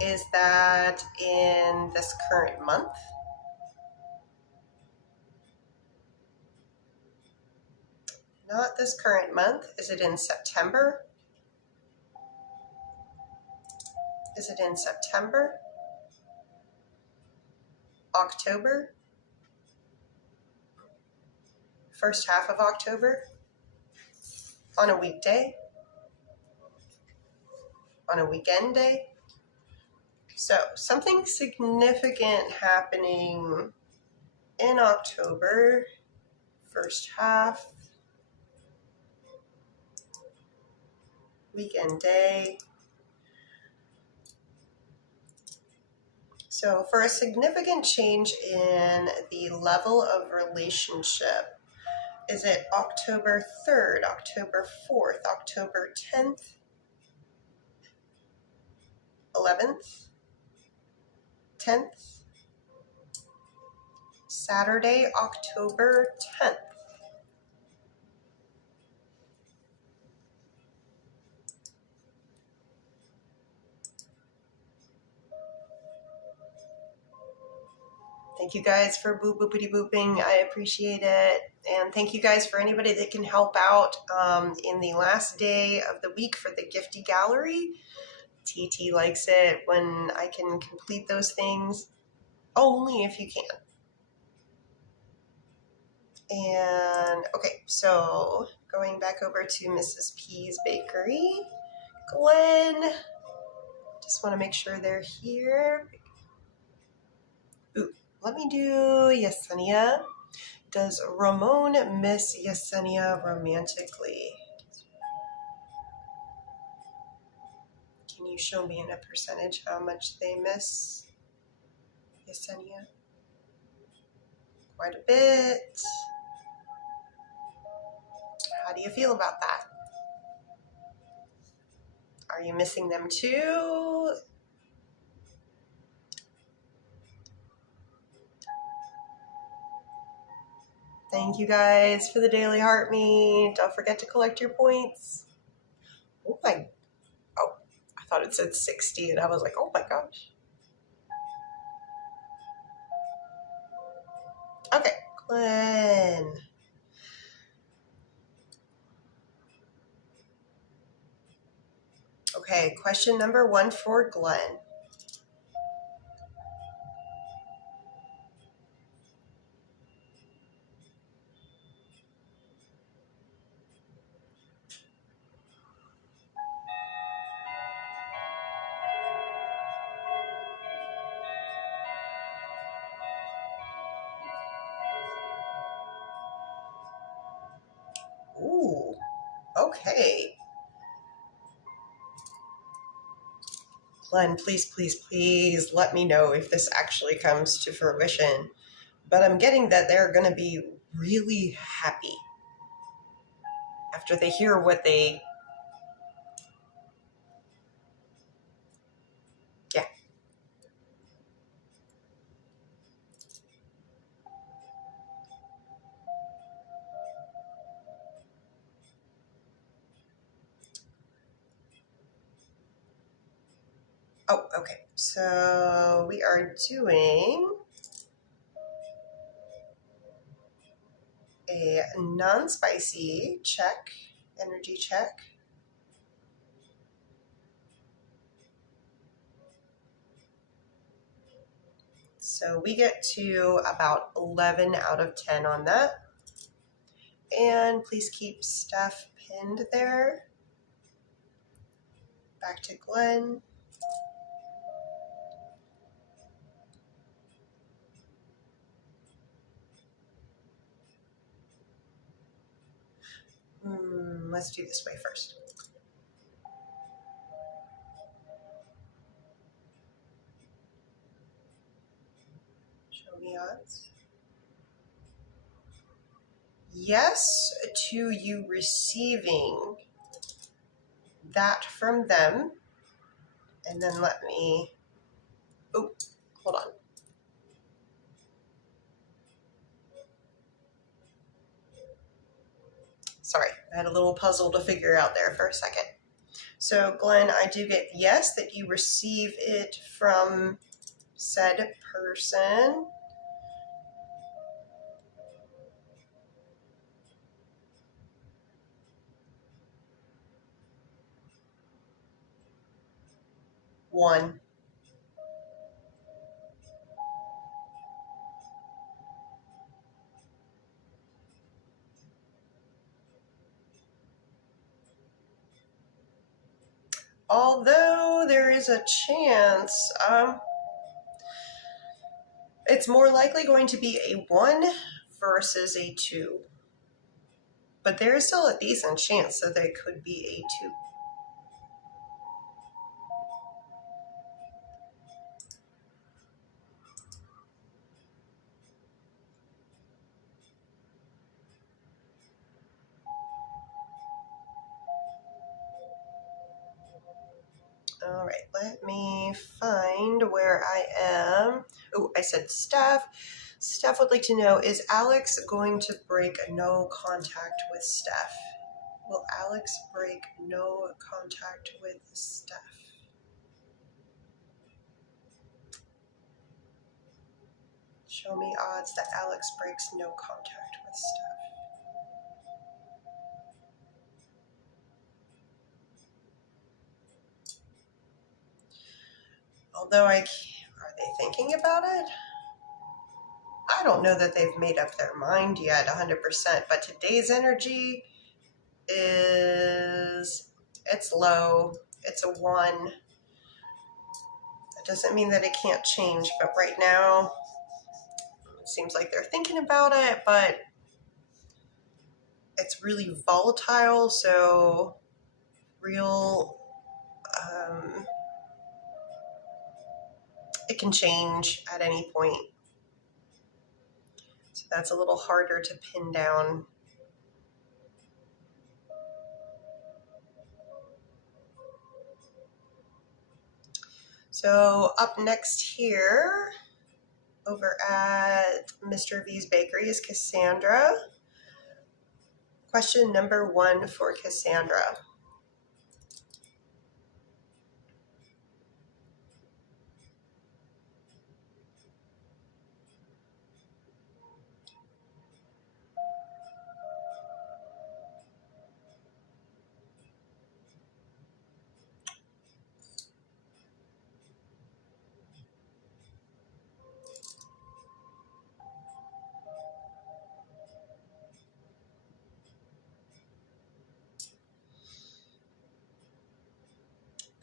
Is that in this current month? Not this current month. Is it in September? Is it in September? October? First half of October? On a weekday? On a weekend day? So something significant happening in October, first half, weekend day. So for a significant change in the level of relationship, is it October 3rd, October 4th, October 10th, 11th, 10th? Saturday, October 10th. Thank you guys for boopity booping. I appreciate it. And thank you guys for anybody that can help out in the last day of the week for the Gifty Gallery. TT likes it when I can complete those things, only if you can. And okay, so going back over to Mrs. P's Bakery. Glenn, just want to make sure they're here. Ooh, let me do Yesenia. Does Ramon miss Yesenia romantically? Can you show me in a percentage how much they miss Yesenia? Quite a bit. How do you feel about that? Are you missing them too? Thank you guys for the daily heart me. Don't forget to collect your points. Oh, I thought it said 60 and I was like, oh my gosh. Okay, Glenn. Okay, question number 1 for Glenn. Ooh, okay. Glenn, please, please, please let me know if this actually comes to fruition. But I'm getting that they're going to be really happy after they hear what they... Yeah. Oh, okay. So we are doing a non-spicy check, energy check. So we get to about 11 out of 10 on that. And please keep Steph pinned there. Back to Glenn. Let's do this way first. Show me odds. Yes to you receiving that from them. And then let me, oh, hold on. Sorry, I had a little puzzle to figure out there for a second. So Glenn, I do get yes, that you receive it from said person. One. Although there is a chance, it's more likely going to be a 1 versus a 2. But there is still a decent chance that they could be a 2. All right, let me find where I am. Oh, I said Steph. Steph would like to know, is Alex going to break no contact with Steph? Will Alex break no contact with Steph? Show me odds that Alex breaks no contact with Steph. Although are they thinking about it? I don't know that they've made up their mind yet 100%, but today's energy it's low. It's a 1. That doesn't mean that it can't change, but right now it seems like they're thinking about it, but it's really volatile, so it can change at any point. So that's a little harder to pin down. So up next here, over at Mr. V's Bakery, is Cassandra. Question number 1 for Cassandra.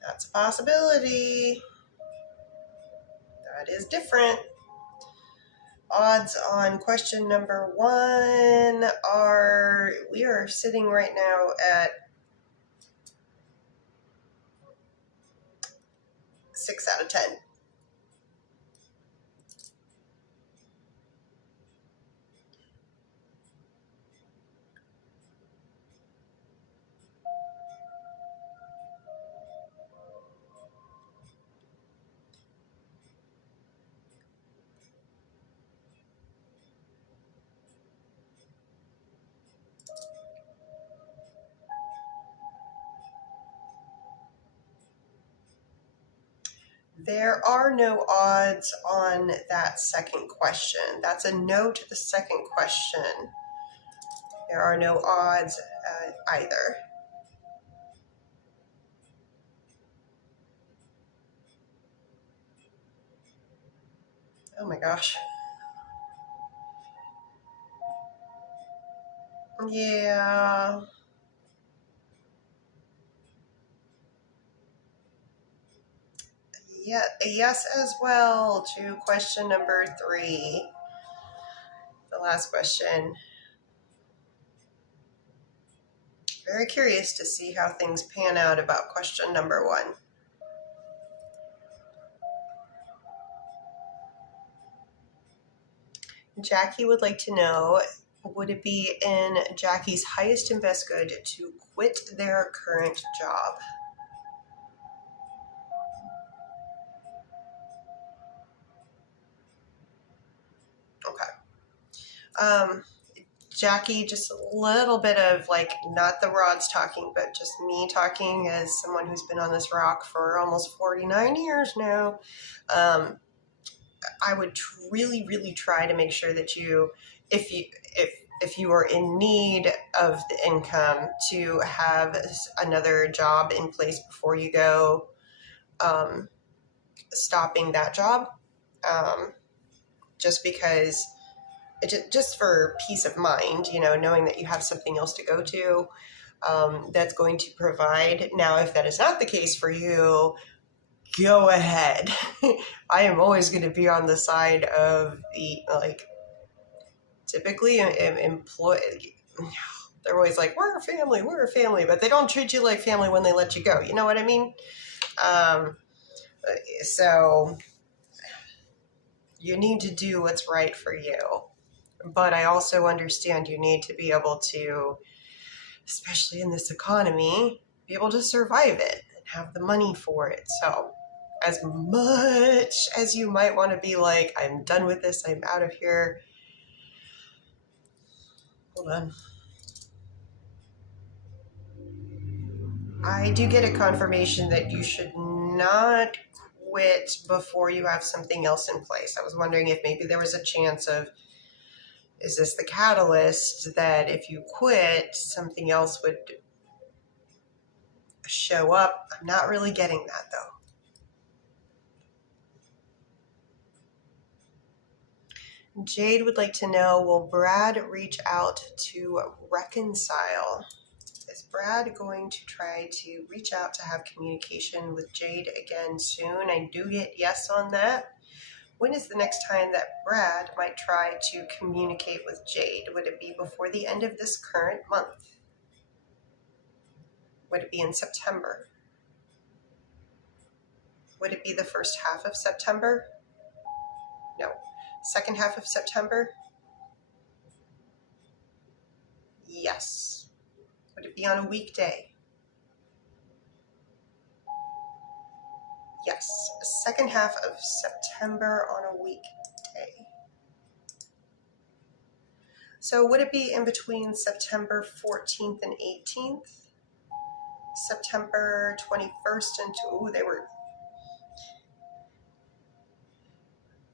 That's a possibility. That is different. Odds on question number 1 are, we are sitting right now at 6 out of 10. There are no odds on that second question. That's a no to the second question. There are no odds either. Oh my gosh. Yeah. Yeah, a yes as well to question number 3. The last question. Very curious to see how things pan out about question number 1. Jackie would like to know, would it be in Jackie's highest and best good to quit their current job? Okay. Jackie, just a little bit of like, not the rods talking, but just me talking as someone who's been on this rock for almost 49 years now. I would really, really try to make sure that if you are in need of the income, to have another job in place before you go stopping that job, just because just for peace of mind, knowing that you have something else to go to that's going to provide. Now, if that is not the case for you, go ahead. I am always going to be on the side of the, typically employee. They're always like, we're a family, but they don't treat you like family when they let you go. You know what I mean? So you need to do what's right for you. But I also understand you need to be able to, especially in this economy, be able to survive it and have the money for it. So as much as you might want to be like, I'm done with this, I'm out of here. Hold on. I do get a confirmation that you should not quit before you have something else in place. I was wondering if maybe there was a chance of, is this the catalyst that if you quit, something else would show up? I'm not really getting that though. Jade would like to know, will Brad reach out to reconcile? Is Brad going to try to reach out to have communication with Jade again soon? I do get yes on that. When is the next time that Brad might try to communicate with Jade? Would it be before the end of this current month? Would it be in September? Would it be the first half of September? No. Second half of September? Yes. Would it be on a weekday? Yes. Second half of September on a weekday. So would it be in between September 14th and 18th? September 21st and they were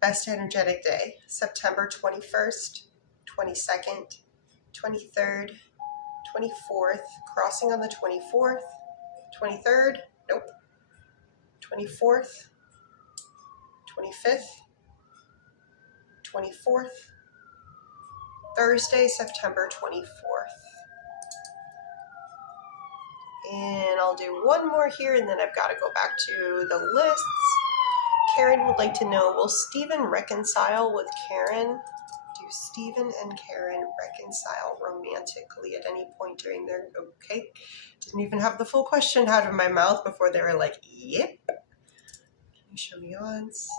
best energetic day. September 21st, 22nd, 23rd, 24th, crossing on the 24th, 23rd, nope, 24th, 25th, 24th, Thursday, September 24th. And I'll do one more here and then I've got to go back to the lists. Karen would like to know, will Stephen reconcile with Karen? Do Stephen and Karen reconcile romantically at any point during their, okay, didn't even have the full question out of my mouth before they were like, yep. Can you show me odds?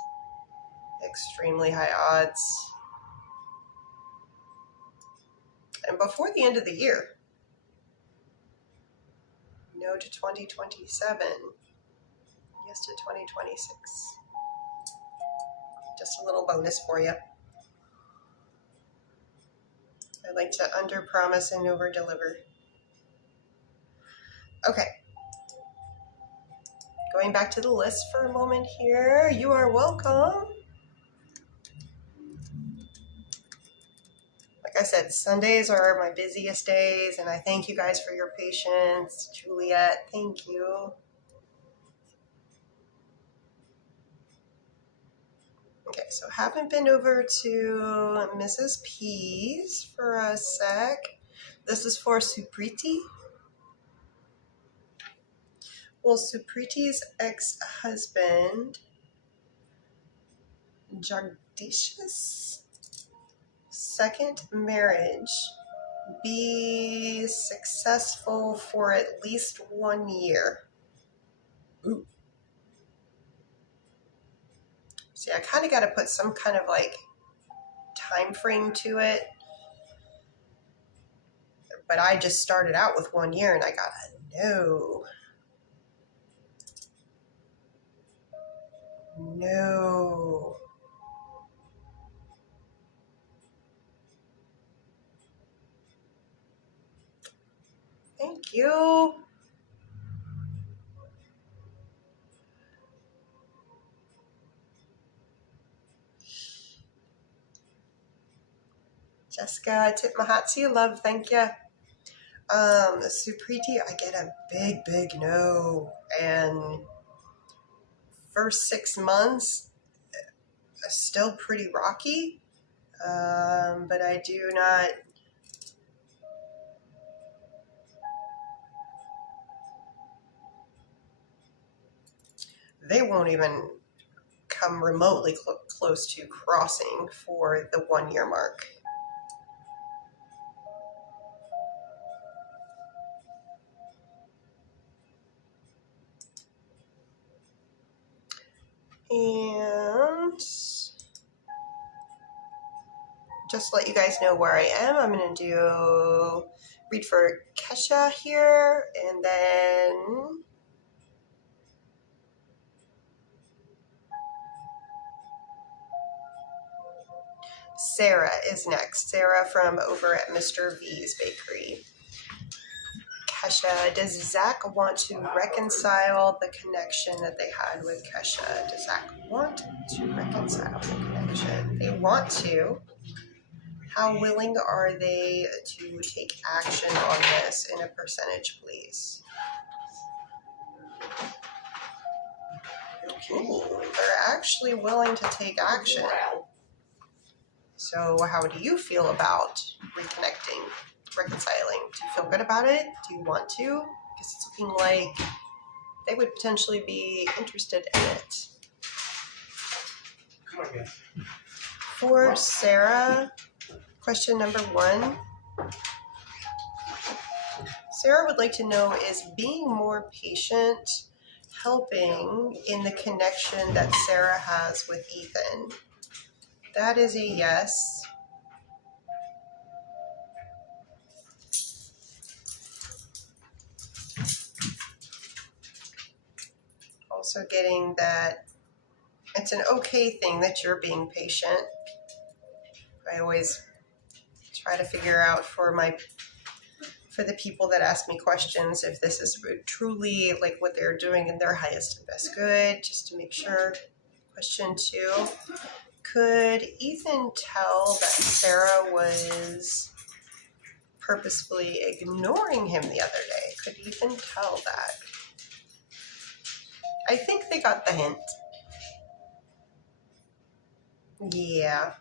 Extremely high odds. And before the end of the year. No to 2027. Yes to 2026. Just a little bonus for you. I like to under promise and over deliver. Okay. Going back to the list for a moment here. You are welcome. Like I said, Sundays are my busiest days, and I thank you guys for your patience. Juliet, thank you. Okay, so haven't been over to Mrs. P's for a sec. This is for Supriti. Well, Supriti's ex-husband, Jagdish's second marriage be successful for at least 1 year. Ooh. See, I kind of got to put some kind of like time frame to it. But I just started out with 1 year and I got a no. No. Thank you. Jessica, tip my hat to you, love. Thank you. Supriti, I get a big no. And first 6 months, still pretty rocky. But I do not. They won't even come remotely close to crossing for the 1 year mark. And just to let you guys know where I am, I'm going to read for Kesha here, and then Sarah is next. Sarah from over at Mr. V's Bakery. Kesha, does Zach want to reconcile the connection that they had with Kesha? Does Zach want to reconcile the connection? They want to. How willing are they to take action on this in a percentage, please? Okay, they're actually willing to take action. So how do you feel about reconnecting, reconciling? Do you feel good about it? Do you want to? Because it's looking like they would potentially be interested in it. Come on, guys. For Sarah, question number 1. Sarah would like to know, is being more patient helping in the connection that Sarah has with Ethan? That is a yes. Also getting that it's an okay thing that you're being patient. I always try to figure out for the people that ask me questions if this is truly like what they're doing in their highest and best good, just to make sure. Question 2. Could Ethan tell that Sarah was purposefully ignoring him the other day? Could Ethan tell that? I think they got the hint. Yeah.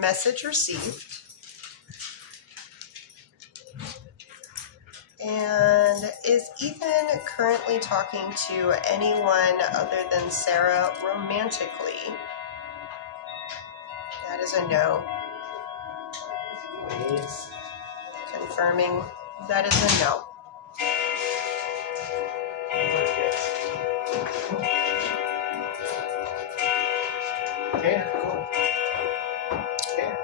Message received. And is Ethan currently talking to anyone other than Sarah romantically? That is a no. Confirming that is a no. Yeah, cool. Yeah.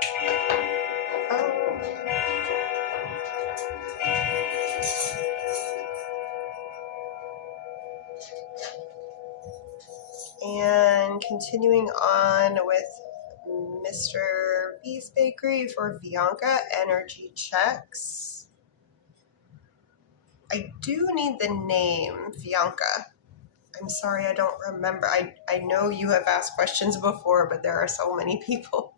And continuing on with Mr. B's Bakery for Bianca, energy checks. I do need the name, Bianca. I'm sorry, I don't remember. I know you have asked questions before, but there are so many people.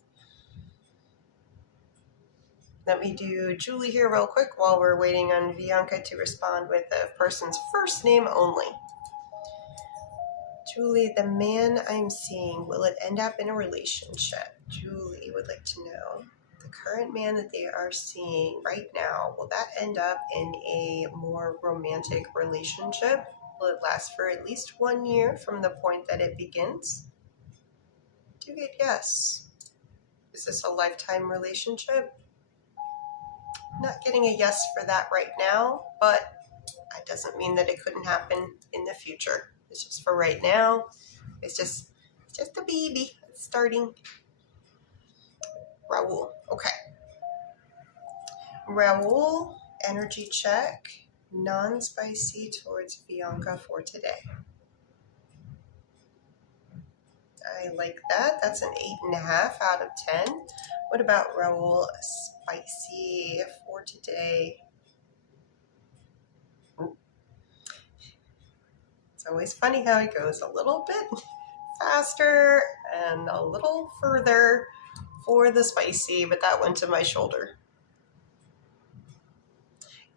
Let me do Julie here real quick while we're waiting on Bianca to respond with the person's first name only. Julie, the man I'm seeing, will it end up in a relationship? Julie would like to know, the current man that they are seeing right now, will that end up in a more romantic relationship? Will it last for at least 1 year from the point that it begins? Do you get yes? Is this a lifetime relationship? Not getting a yes for that right now, but that doesn't mean that it couldn't happen in the future. It's just for right now. It's just a baby. It's starting. Raul. Okay. Raul, energy check. Non-spicy towards Bianca for today. I like that. That's an 8.5 out of 10. What about Raul, spicy for today? It's always funny how it goes a little bit faster and a little further for the spicy, but that went to my shoulder.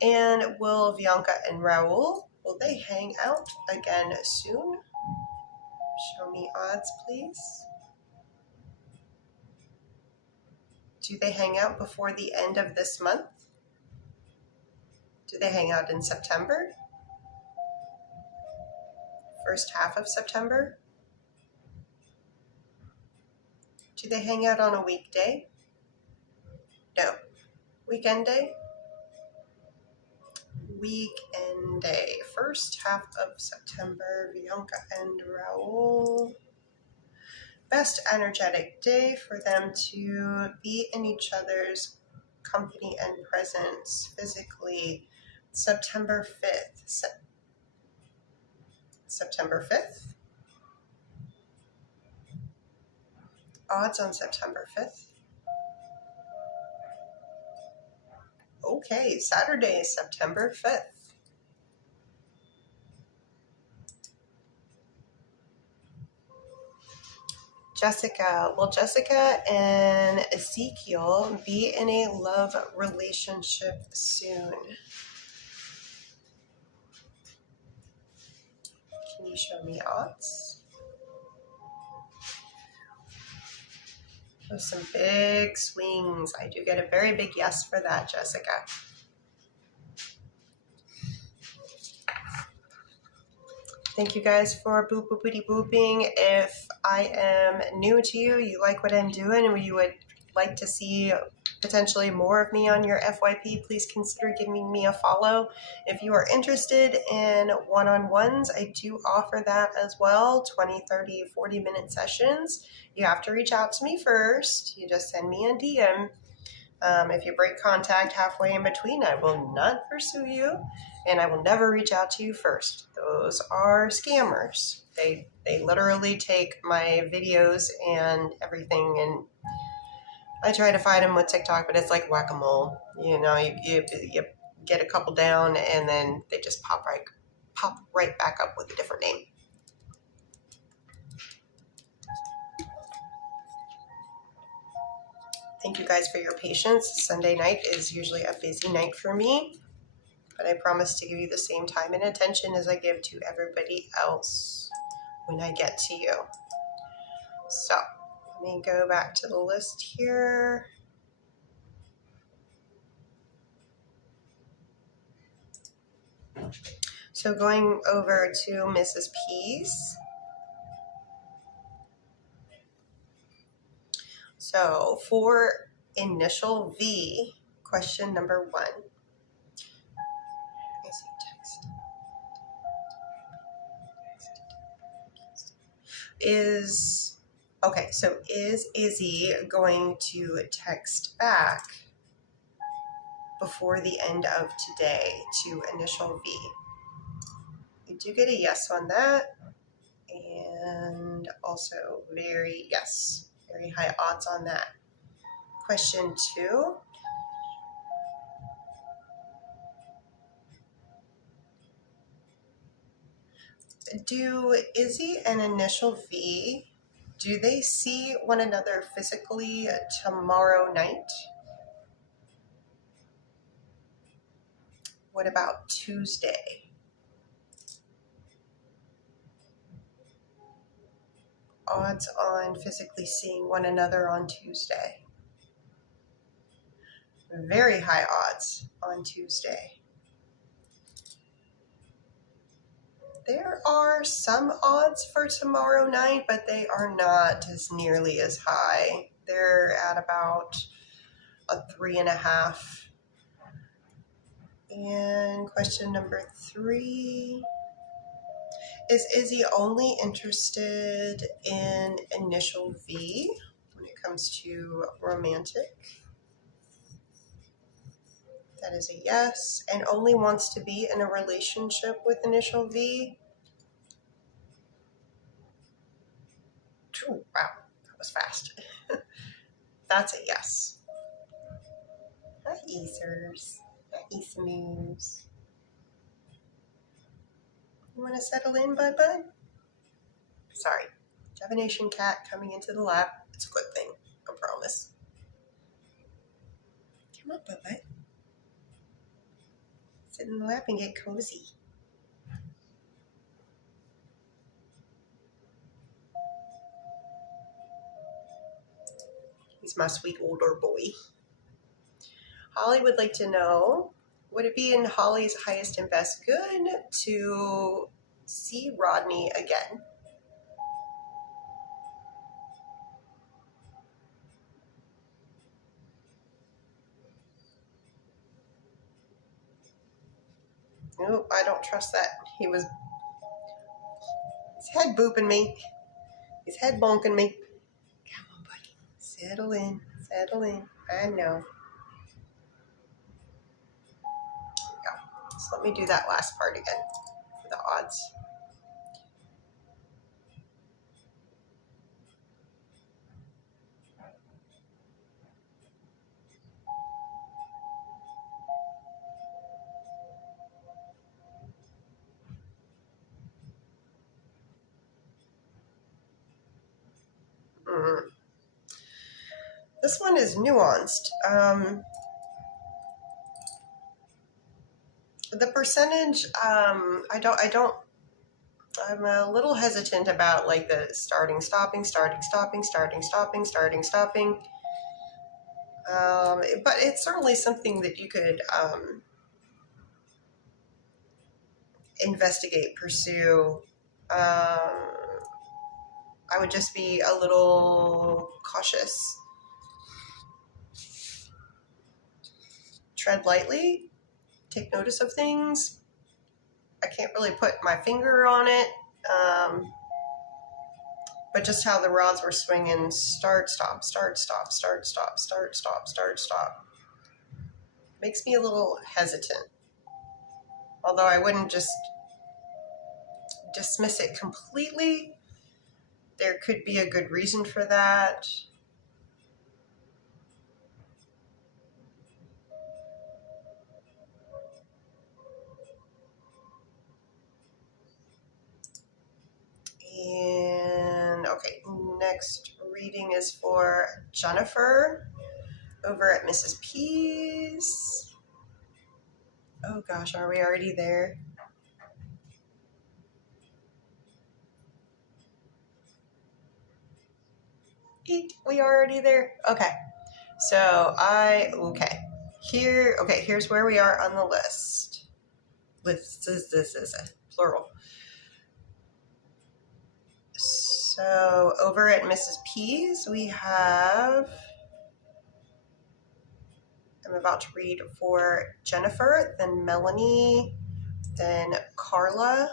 And will Bianca and Raul, will they hang out again soon? Show me odds, please. Do they hang out before the end of this month? Do they hang out in September? First half of September? Do they hang out on a weekday? No. Weekend day? Weekend day. First half of September, Bianca and Raul. Best energetic day for them to be in each other's company and presence physically. September 5th. September 5th. Odds on September 5th. Okay, Saturday, September 5th. Jessica, will Jessica and Ezekiel be in a love relationship soon? Can you show me odds? There's some big swings. I do get a very big yes for that, Jessica. Thank you guys for boop boopity booping. If I am new to you, you like what I'm doing, and you would like to see potentially more of me on your FYP, please consider giving me a follow. If you are interested in one-on-ones, I do offer that as well, 20, 30, 40-minute sessions. You have to reach out to me first. You just send me a DM. If you break contact halfway in between, I will not pursue you, and I will never reach out to you first. Those are scammers. They literally take my videos and everything, and I try to fight them with TikTok, but it's like whack-a-mole. You know, you get a couple down, and then they just pop right back up with a different name. Thank you guys for your patience. Sunday night is usually a busy night for me, but I promise to give you the same time and attention as I give to everybody else when I get to you. So let me go back to the list here. So going over to Mrs. P's. So for initial V, question number 1. I see text. Is Izzy going to text back before the end of today to initial V? I do get a yes on that, and also very high odds on that. Question 2. Do Izzy and Initial V, do they see one another physically tomorrow night? What about Tuesday? Odds on physically seeing one another on Tuesday. Very high odds on Tuesday. There are some odds for tomorrow night, but they are not as nearly as high. They're at about a 3.5. And question number 3. Is Izzy only interested in Initial V when it comes to romantic? That is a yes. And only wants to be in a relationship with Initial V? Ooh, wow, that was fast. That's a yes. Hi, Easers. Hi, Easamoos. You want to settle in, bud? Sorry. Divination cat coming into the lab. It's a good thing, I promise. Come on, bud. Sit in the lap and get cozy. He's my sweet older boy. Holly would like to know, would it be in Holly's highest and best good to see Rodney again? Nope, I don't trust that. His head booping me. His head bonking me. Come on, buddy. Settle in. Settle in. I know. Yeah. So let me do that last part again for the odds. This one is nuanced. The percentage, I'm a little hesitant about like the starting, stopping. But it's certainly something that you could investigate, pursue. I would just be a little cautious. Tread lightly, take notice of things. I can't really put my finger on it, but just how the rods were swinging, start, stop, makes me a little hesitant. Although I wouldn't just dismiss it completely. There could be a good reason for that. And okay, next reading is for Jennifer over at Mrs. P's. Oh gosh, are we already there? Eek, we are already there? Okay. So here's where we are on the list. This is a plural. So over at Mrs. P's, we have, I'm about to read for Jennifer, then Melanie, then Carla,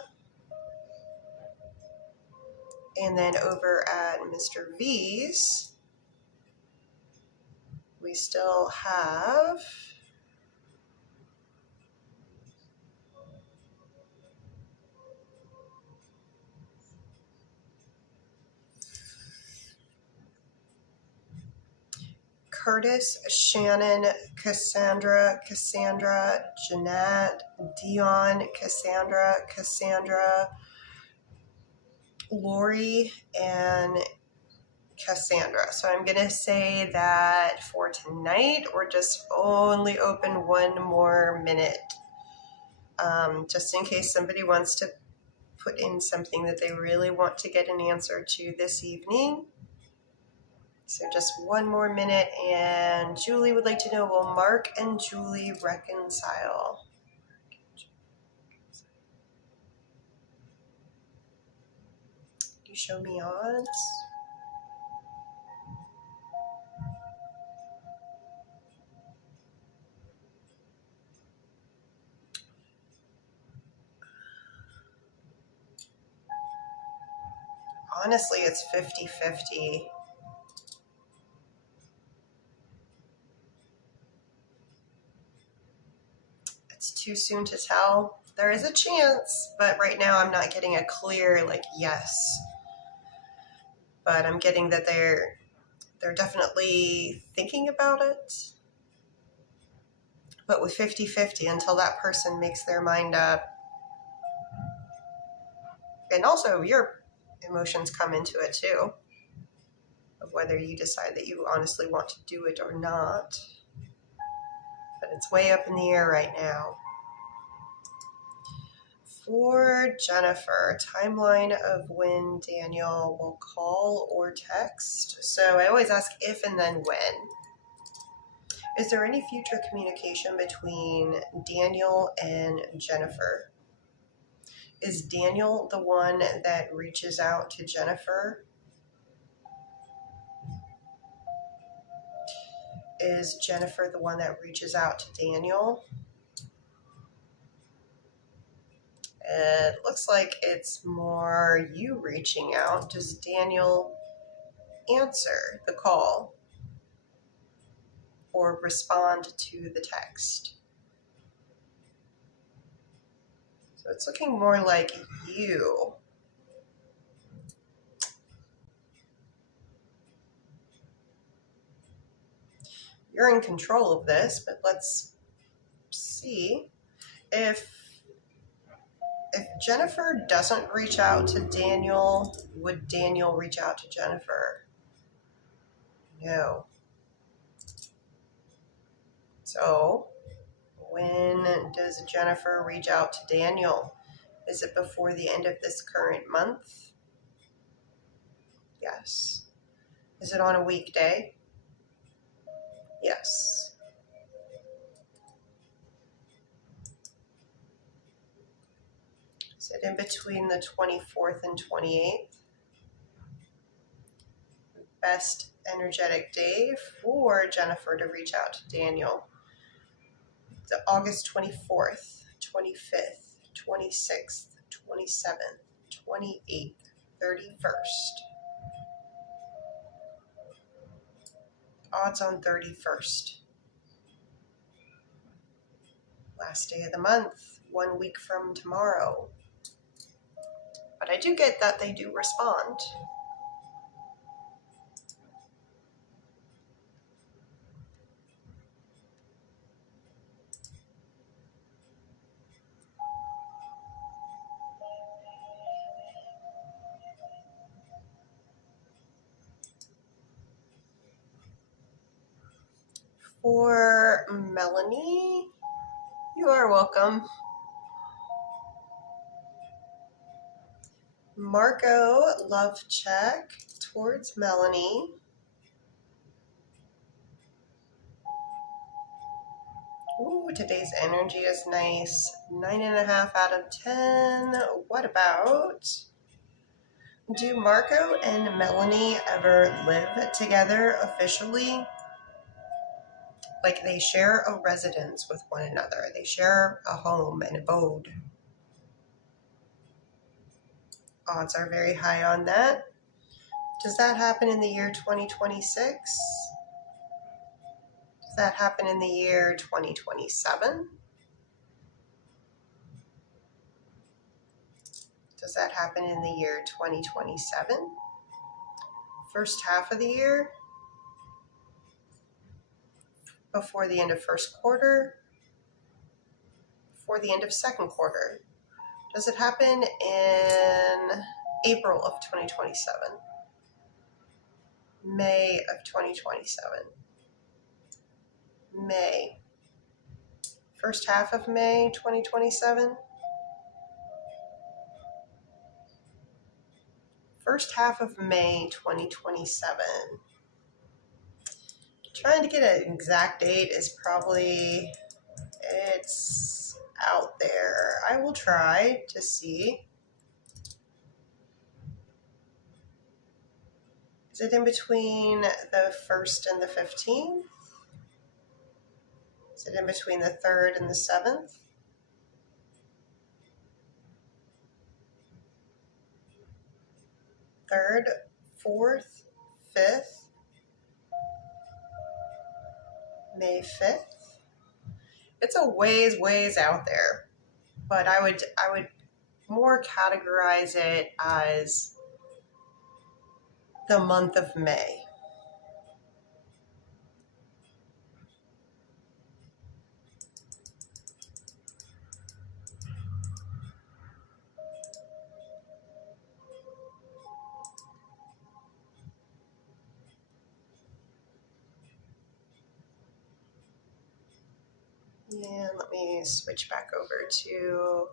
and then over at Mr. V's, we still have Curtis, Shannon, Cassandra, Jeanette, Dion, Cassandra, Lori and Cassandra. So I'm going to say that for tonight, we're just only open one more minute. Just in case somebody wants to put in something that they really want to get an answer to this evening. So just one more minute, and Julie would like to know, will Mark and Julie reconcile? You show me odds. Honestly, it's 50-50. It's too soon to tell. There is a chance, but right now I'm not getting a clear, like, yes. But I'm getting that they're definitely thinking about it. But with 50-50, until that person makes their mind up, and also your emotions come into it too, of whether you decide that you honestly want to do it or not. But it's way up in the air right now. For Jennifer, timeline of when Daniel will call or text. So I always ask if and then when. Is there any future communication between Daniel and Jennifer? Is Daniel the one that reaches out to Jennifer? Is Jennifer the one that reaches out to Daniel? It looks like it's more you reaching out. Does Daniel answer the call or respond to the text? So it's looking more like you. You're in control of this, but let's see. If Jennifer doesn't reach out to Daniel, would Daniel reach out to Jennifer? No. So when does Jennifer reach out to Daniel? Is it before the end of this current month? Yes. Is it on a weekday? Yes. Is it in between the 24th and 28th? Best energetic day for Jennifer to reach out to Daniel. The August 24th, 25th, 26th, 27th, 28th, 31st. Odds on 31st. Last day of the month, 1 week from tomorrow. But I do get that they do respond. For Melanie, you are welcome. Marco, love check towards Melanie. Ooh, today's energy is nice. 9.5 out of 10. What about, do Marco and Melanie ever live together officially? Like they share a residence with one another. They share a home and abode. Odds are very high on that. Does that happen in the year 2026? Does that happen in the year 2027? Does that happen in the year 2027? First half of the year? Before the end of first quarter? Before the end of second quarter? Does it happen in April of 2027. May of 2027. May. First half of May 2027. First half of May 2027. Trying to get an exact date is probably, it's out there. I will try to see. Is it in between the 1st and the 15th? Is it in between the 3rd and the 7th? Third, 4th, 5th, May 5th. It's a ways out there, but I would more categorize it as the month of May. And let me switch back over to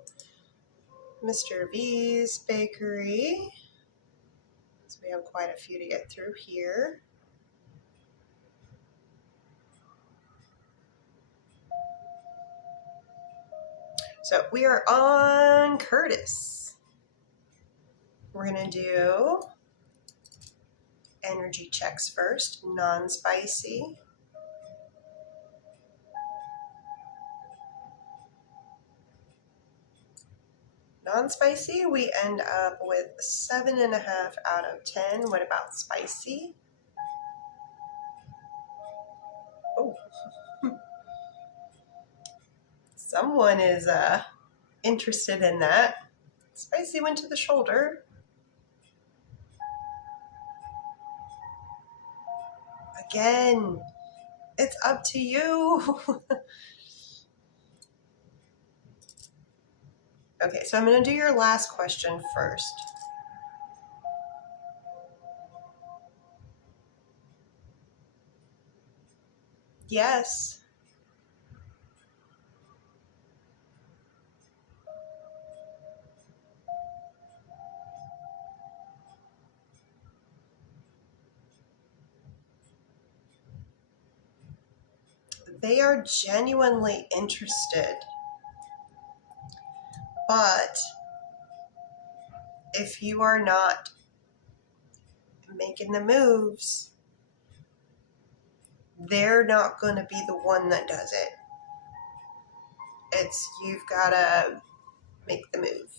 Mr. V's Bakery. So we have quite a few to get through here. So we are on Curtis. We're going to do energy checks first, non-spicy. Non-spicy, we end up with 7.5 out of 10. What about spicy? Oh, someone is interested in that. Spicy went to the shoulder. Again, it's up to you. Okay, so I'm going to do your last question first. Yes. They are genuinely interested. But if you are not making the moves, they're not going to be the one that does it. It's, you've got to make the move.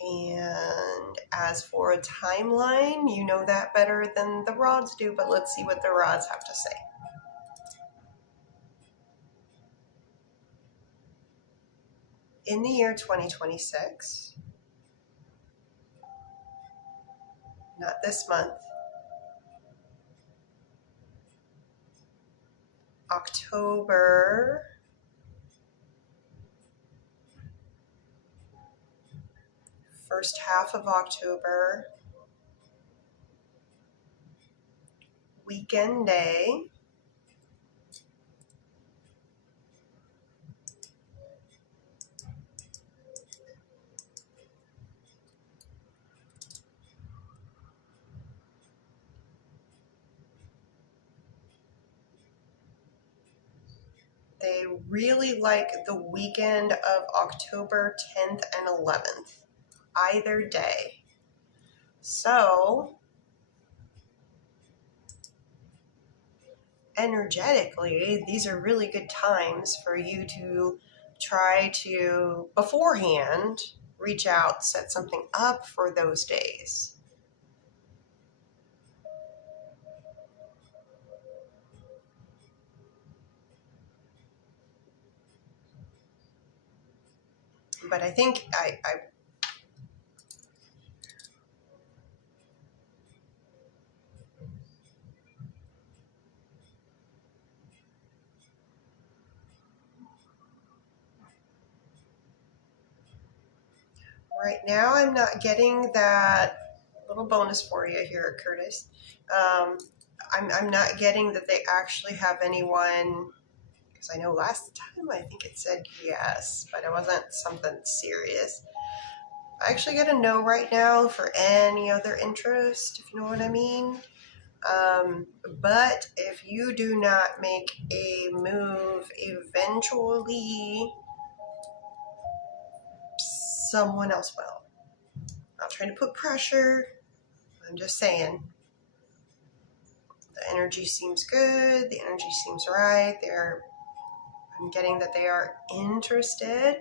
And as for a timeline, you know that better than the rods do, but let's see what the rods have to say. In the year 2026, not this month, October, first half of October, weekend day, they really like the weekend of October 10th and 11th, either day. So, energetically, these are really good times for you to try to, beforehand, reach out, set something up for those days. But I think Right now, I'm not getting that little bonus for you here, Curtis. I'm not getting that they actually have anyone, because I know last time I think it said yes, but it wasn't something serious. I actually get a no right now for any other interest, if you know what I mean. But if you do not make a move, eventually someone else will. Not trying to put pressure. I'm just saying. The energy seems good. The energy seems right. I'm getting that they are interested.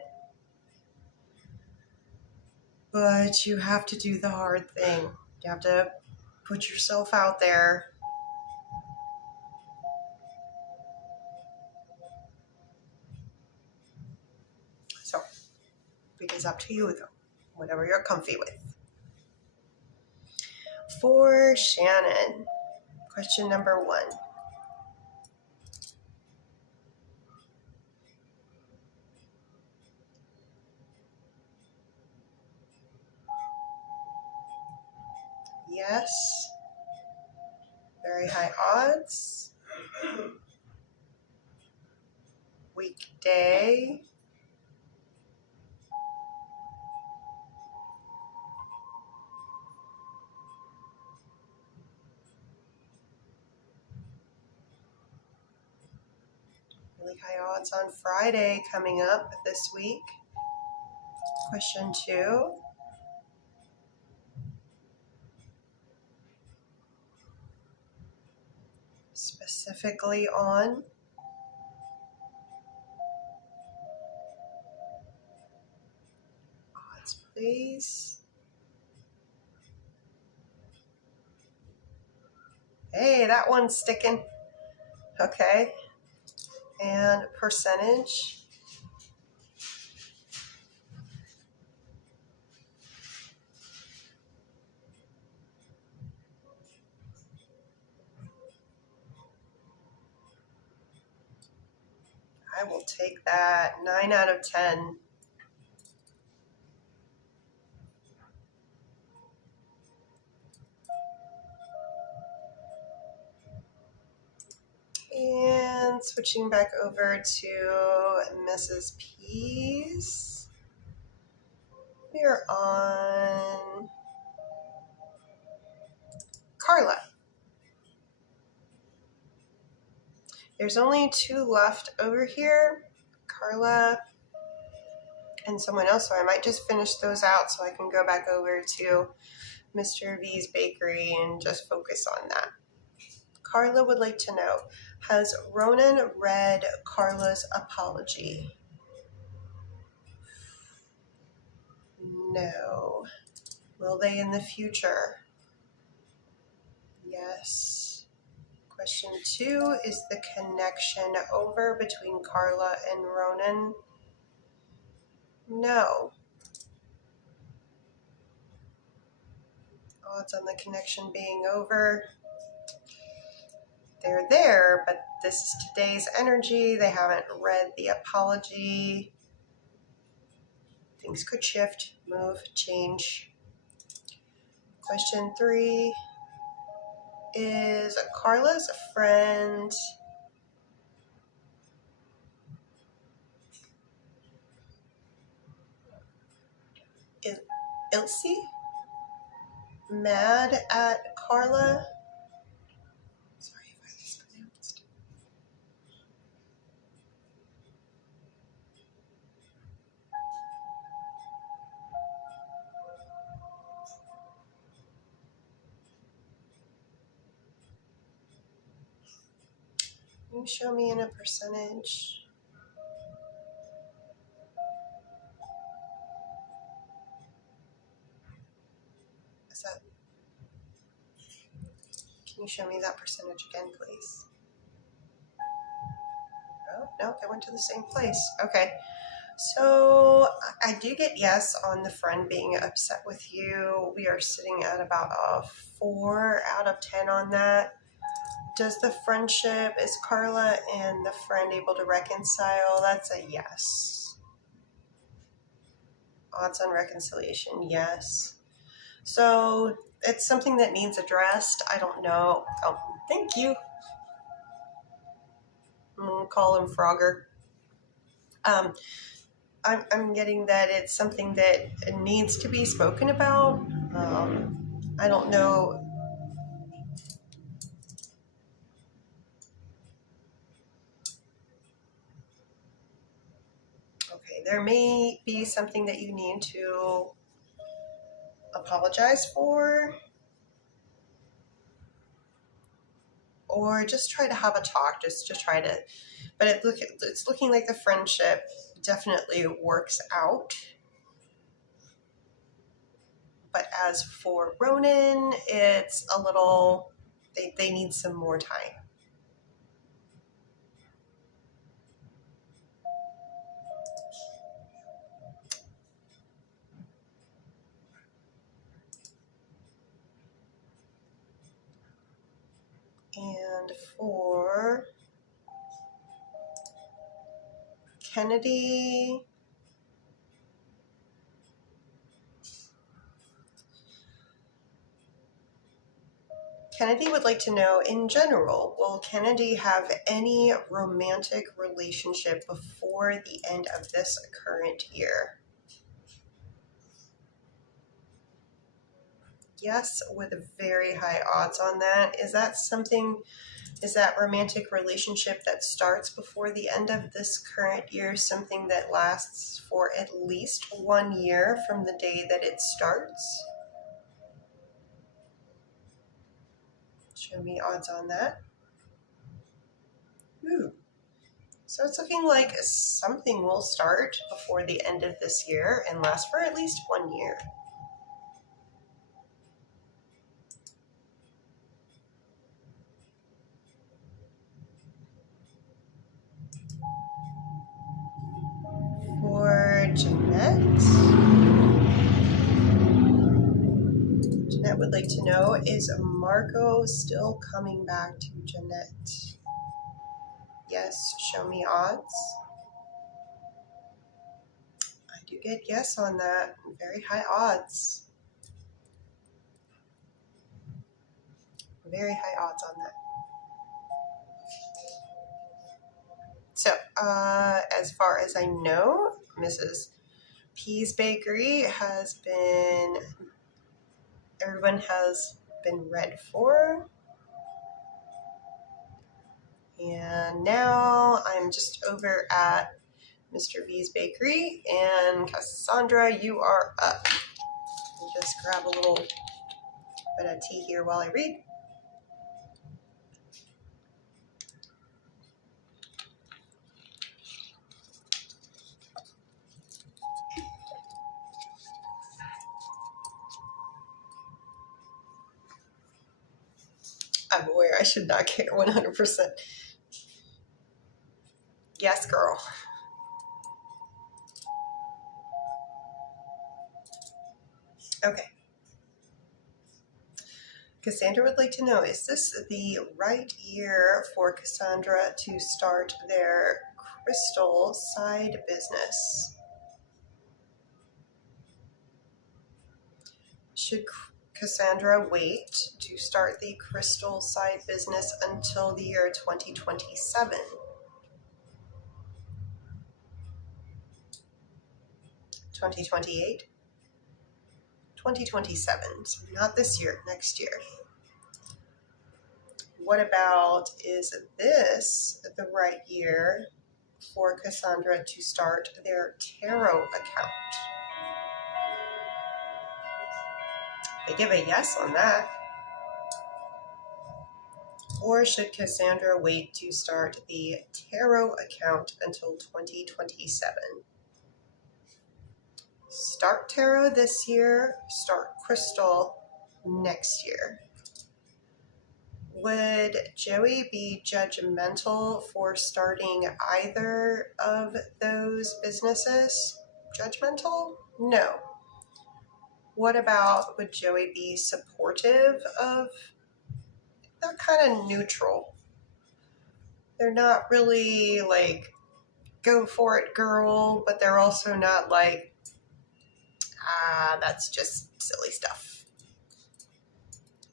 But you have to do the hard thing. You have to put yourself out there. So, it is up to you, though. Whatever you're comfy with. For Shannon, question number 1. Yes. Very high odds. Weekday. Really high odds on Friday coming up this week. Question 2. Specifically on odds, please. Hey, that one's sticking. Okay. And percentage. I will take that 9 out of 10. And switching back over to Mrs. P's. We are on Carla. There's only 2 left over here. Carla and someone else, so I might just finish those out so I can go back over to Mr. V's Bakery and just focus on that. Carla would like to know, has Ronan read Carla's apology? No. Will they in the future? Yes. Question 2, is the connection over between Carla and Ronan? No. Odds on the connection being over. They're there, but this is today's energy. They haven't read the apology. Things could shift, move, change. Question 3, is Carla's friend Ilse mad at Carla? Sorry if I mispronounced. Can you show me in a percentage? Is that? Can you show me that percentage again, please? Oh, no, they went to the same place. Okay. So I do get yes on the friend being upset with you. We are sitting at about a 4 out of 10 on that. Does the friendship, is Carla and the friend able to reconcile? That's a yes Odds on reconciliation, yes. So it's something that needs addressed. I don't know. Oh, thank you. I'm gonna call him Frogger. I'm getting that it's something that needs to be spoken about. I don't know. Okay, there may be something that you need to apologize for, or just try to have a talk, just to try to, but it's looking like the friendship definitely works out. But as for Ronan, it's a little, they need some more time. And for Kennedy, Kennedy would like to know, in general, will Kennedy have any romantic relationship before the end of this current year? Yes, with very high odds on that. Is that romantic relationship that starts before the end of this current year something that lasts for at least 1 year from the day that it starts? Show me odds on that. Ooh. So it's looking like something will start before the end of this year and last for at least 1 year. For Jeanette would like to know, is Marco still coming back to Jeanette? Yes, show me odds. I do get yes on that. Very high odds. Very high odds on that. So, as far as I know, Mrs. P's Bakery everyone has been read for. And now I'm just over at Mr. V's Bakery, and Cassandra, you are up. I'll just grab a little bit of tea here while I read. I'm aware I should not care 100%. Yes, girl. Okay. Cassandra would like to know, is this the right year for Cassandra to start their crystal side business? Should Cassandra wait to start the crystal side business until the year 2027? 2028? 2027, so not this year, next year. What about, is this the right year for Cassandra to start their tarot account? They give a yes on that. Or should Cassandra wait to start the tarot account until 2027? Start tarot this year, start crystal next year. Would Joey be judgmental for starting either of those businesses? Judgmental? No. What about, would Joey be supportive of? They're kind of neutral. They're not really like, go for it, girl, but they're also not like, That's just silly stuff.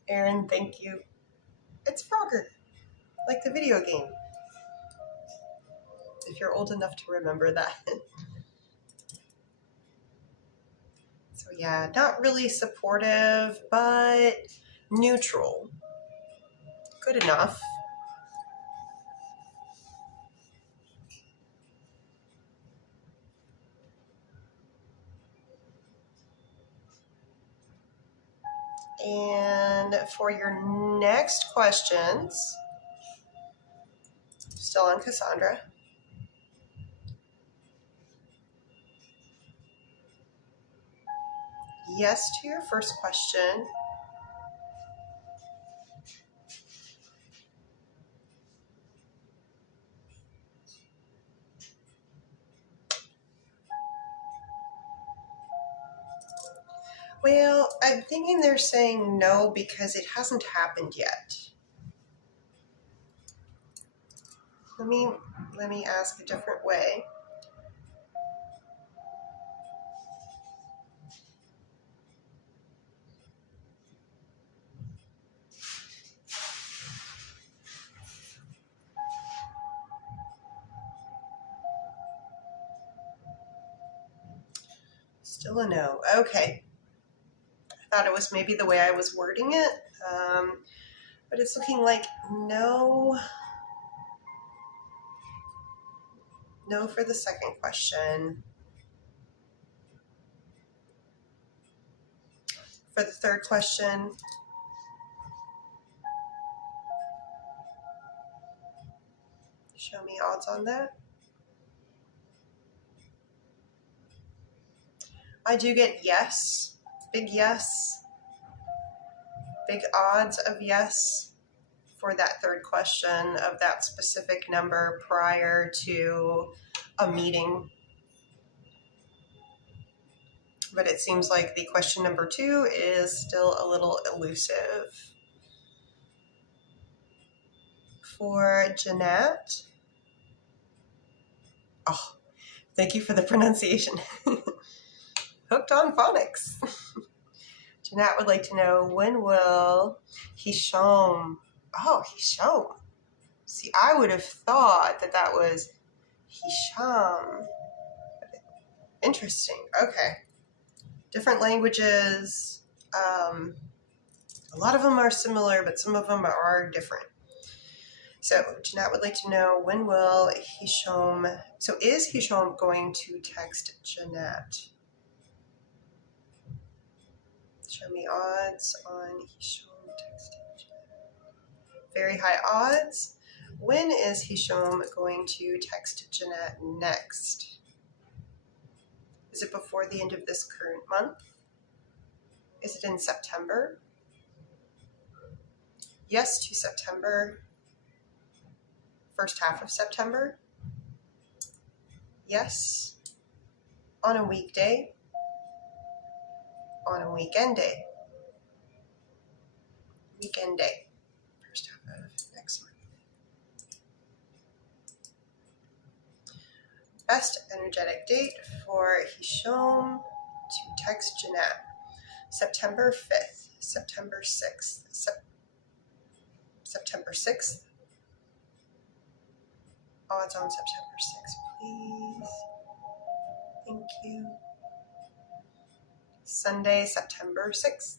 Aaron, thank you. It's Frogger, like the video game. If you're old enough to remember that. So yeah, not really supportive, but neutral. Good enough. And for your next questions, still on Cassandra. Yes to your first question. Well, I'm thinking they're saying no because it hasn't happened yet. Let me ask a different way. Still a no. Okay. I thought it was maybe the way I was wording it, but it's looking like no. No for the second question. For the third question, show me odds on that. I do get yes, big odds of yes for that third question of that specific number prior to a meeting. But it seems like the question number 2 is still a little elusive. For Jeanette, oh, thank you for the pronunciation. Hooked on phonics. Jeanette would like to know, when will Hisham? Oh, Hisham. See, I would have thought that was Hisham. Interesting. Okay. Different languages. A lot of them are similar, but some of them are different. So Jeanette would like to know, when will Hisham, so is Hisham going to text Jeanette? Show me odds on Hisham texting Jeanette. Very high odds. When is Hisham going to text Jeanette next? Is it before the end of this current month? Is it in September? Yes to September. First half of September? Yes. On a weekday? On a weekend day? Weekend day. First half of next month. Best energetic date for Hisham to text Jeanette. September 5th, September 6th, September 6th. Odds on September 6th, please. Thank you. Sunday, September 6th.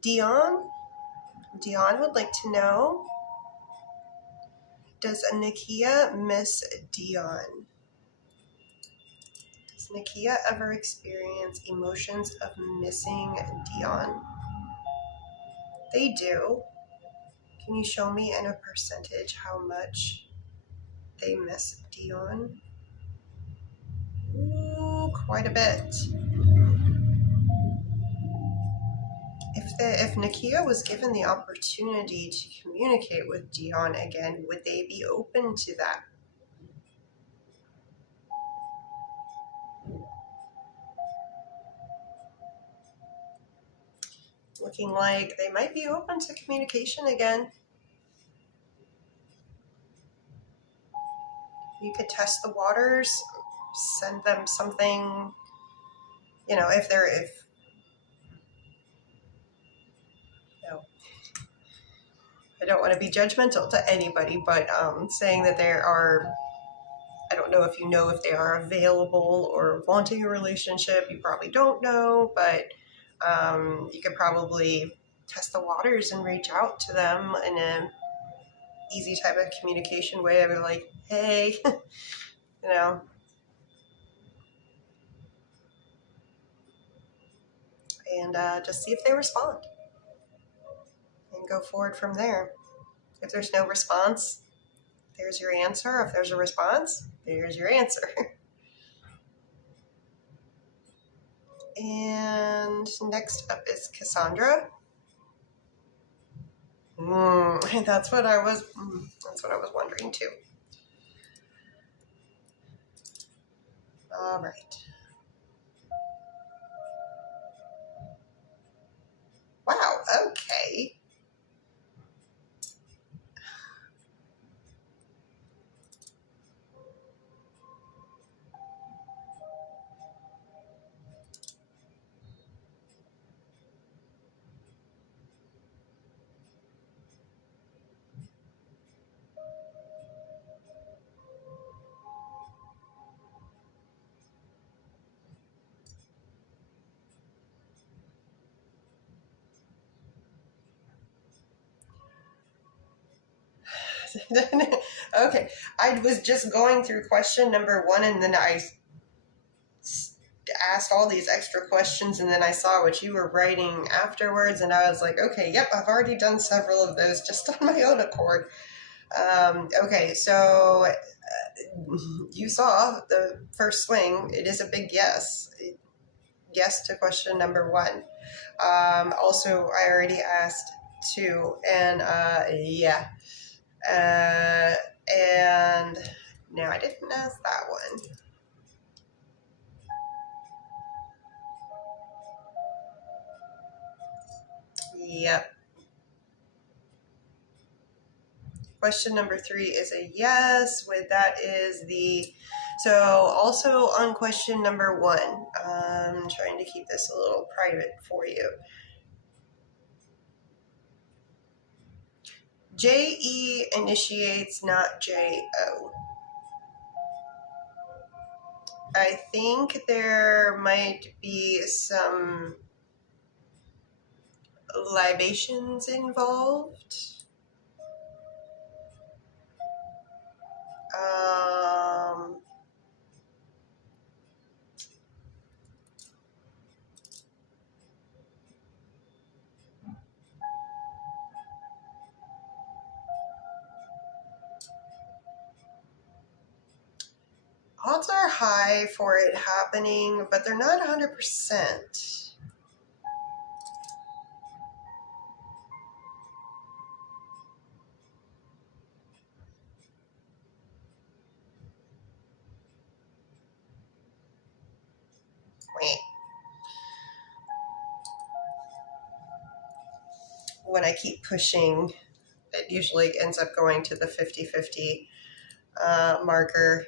Dion would like to know, does Nakia miss Dion? Does Nakia ever experience emotions of missing Dion? They do. Can you show me in a percentage how much they miss Dion? Ooh, quite a bit. If Nakia was given the opportunity to communicate with Dion again, would they be open to that? Looking like they might be open to communication again. You could test the waters. send them something, you know, if you know, I don't want to be judgmental to anybody, but saying that there are, I don't know if they are available or wanting a relationship. You probably don't know, but you could probably test the waters and reach out to them in an easy type of communication way. I would like, hey, you know, and just see if they respond and go forward from there. If there's no response, there's your answer. If there's a response, there's your answer. And next up is Cassandra. That's what I was wondering too. All right. Wow. Okay. Okay. I was just going through question number 1, and then I asked all these extra questions, and then I saw what you were writing afterwards, and I was like, okay, yep, I've already done several of those just on my own accord. Okay, so you saw the first swing. It is a big yes. Yes to question number 1. Also, I already asked 2, and yeah. And no, I didn't ask that one. Yep. Question number 3 is a yes. With that is so also on question number 1, I'm trying to keep this a little private for you. J-E initiates, not J-O. I think there might be some libations involved. Odds are high for it happening, but they're not 100%. Wait. When I keep pushing, it usually ends up going to the 50-50 marker,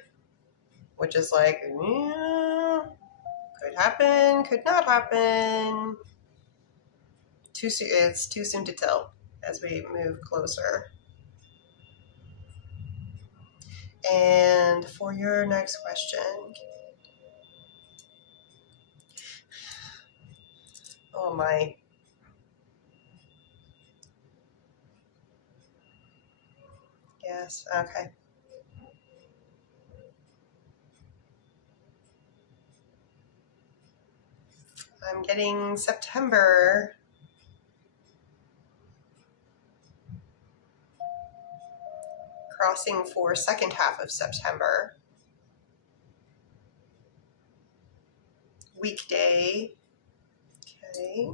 which is like, yeah, could happen, could not happen. It's too soon to tell as we move closer. And for your next question, oh my. Yes, okay. I'm getting September. Crossing for second half of September. Weekday. Okay.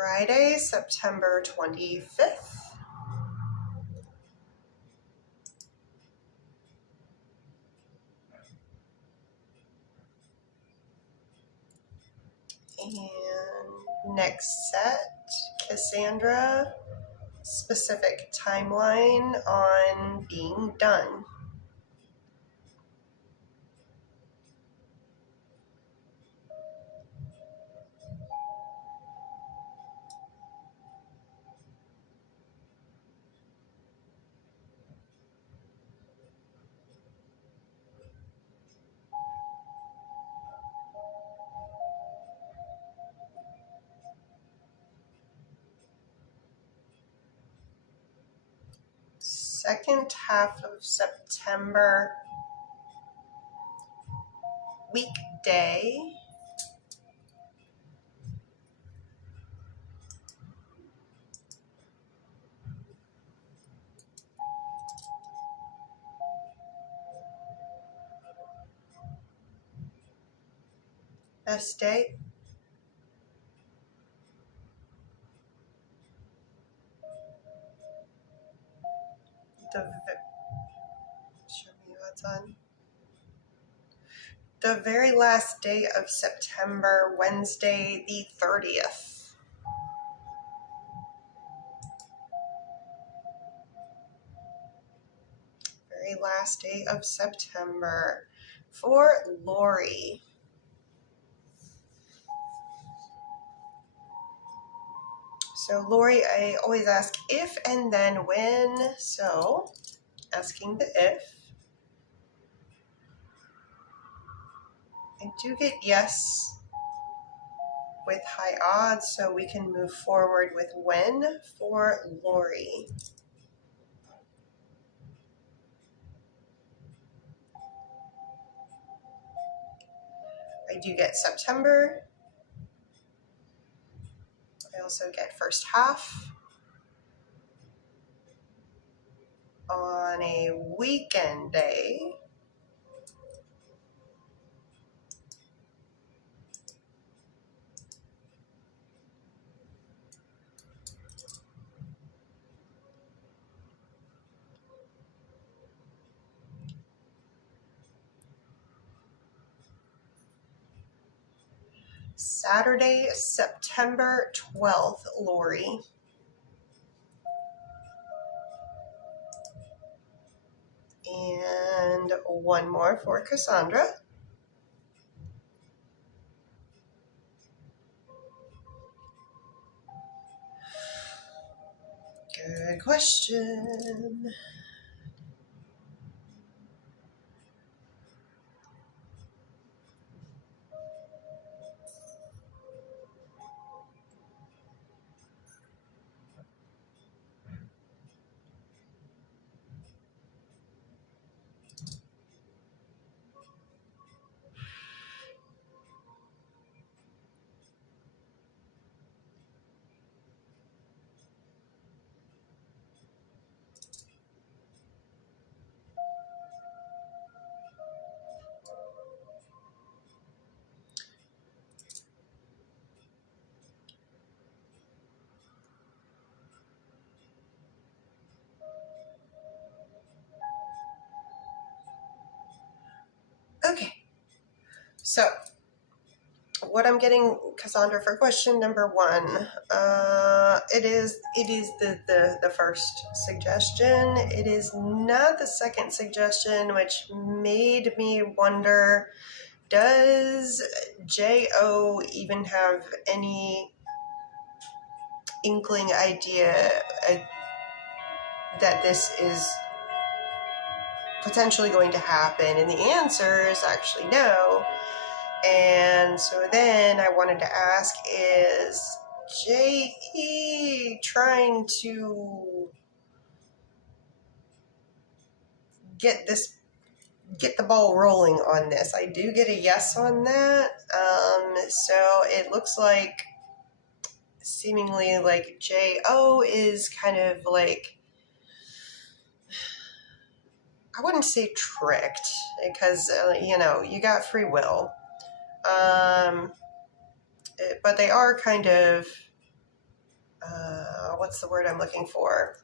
Friday, September 25th. And next set, Cassandra, specific timeline on being done. Second half of September, weekday. Best day. Show me what's on. The very last day of September, Wednesday the 30th. Very last day of September for Lori. So Lori, I always ask if and then when. So asking the if. I do get yes with high odds, so we can move forward with when for Lori. I do get September. I also get first half. On a weekend day, Saturday, September 12th, Lori. And one more for Cassandra. Good question. Okay, so what I'm getting, Cassandra, for question number one, it is the first suggestion. It is not the second suggestion, which made me wonder, does J.O. even have any inkling idea that this is potentially going to happen? And the answer is actually no. And so then I wanted to ask, is J.E. trying to get the ball rolling on this? I do get a yes on that. So it looks like seemingly like J.O. is kind of like, I wouldn't say tricked, because you got free will. But they are kind of what's the word I'm looking for?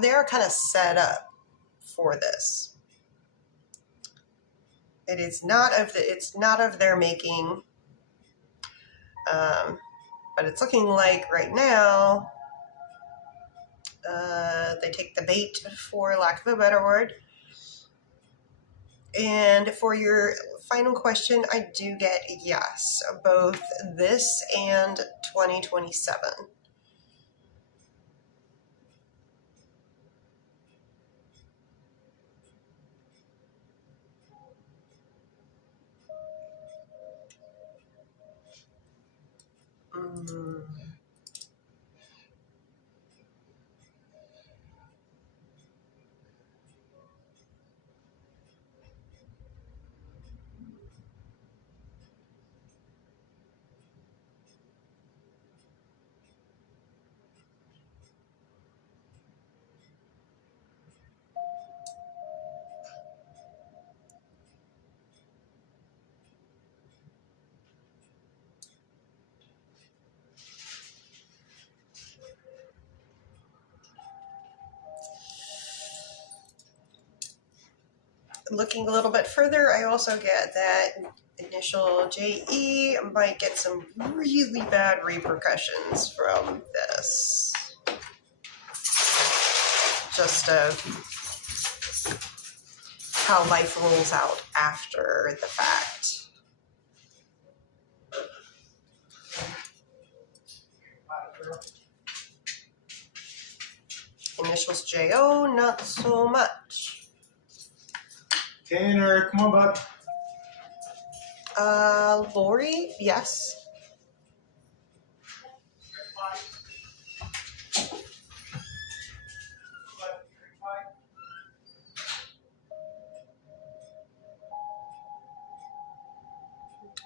They're kind of set up for this. It's not of their making, but it's looking like right now they take the bait, for lack of a better word. And for your final question, I do get yes, both this and 2027. Looking a little bit further, I also get that initial JE might get some really bad repercussions from this. Just of how life rolls out after the fact. Initials JO, not so much. Tanner, come on, bud. Lori, yes.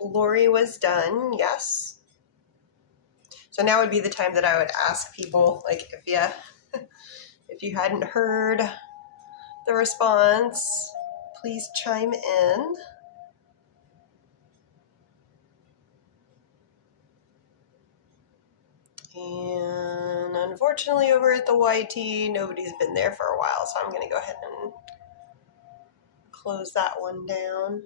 Lori was done, yes. So now would be the time that I would ask people, like, if you hadn't heard the response, please chime in. And unfortunately, over at the YT, nobody's been there for a while, so I'm going to go ahead and close that one down.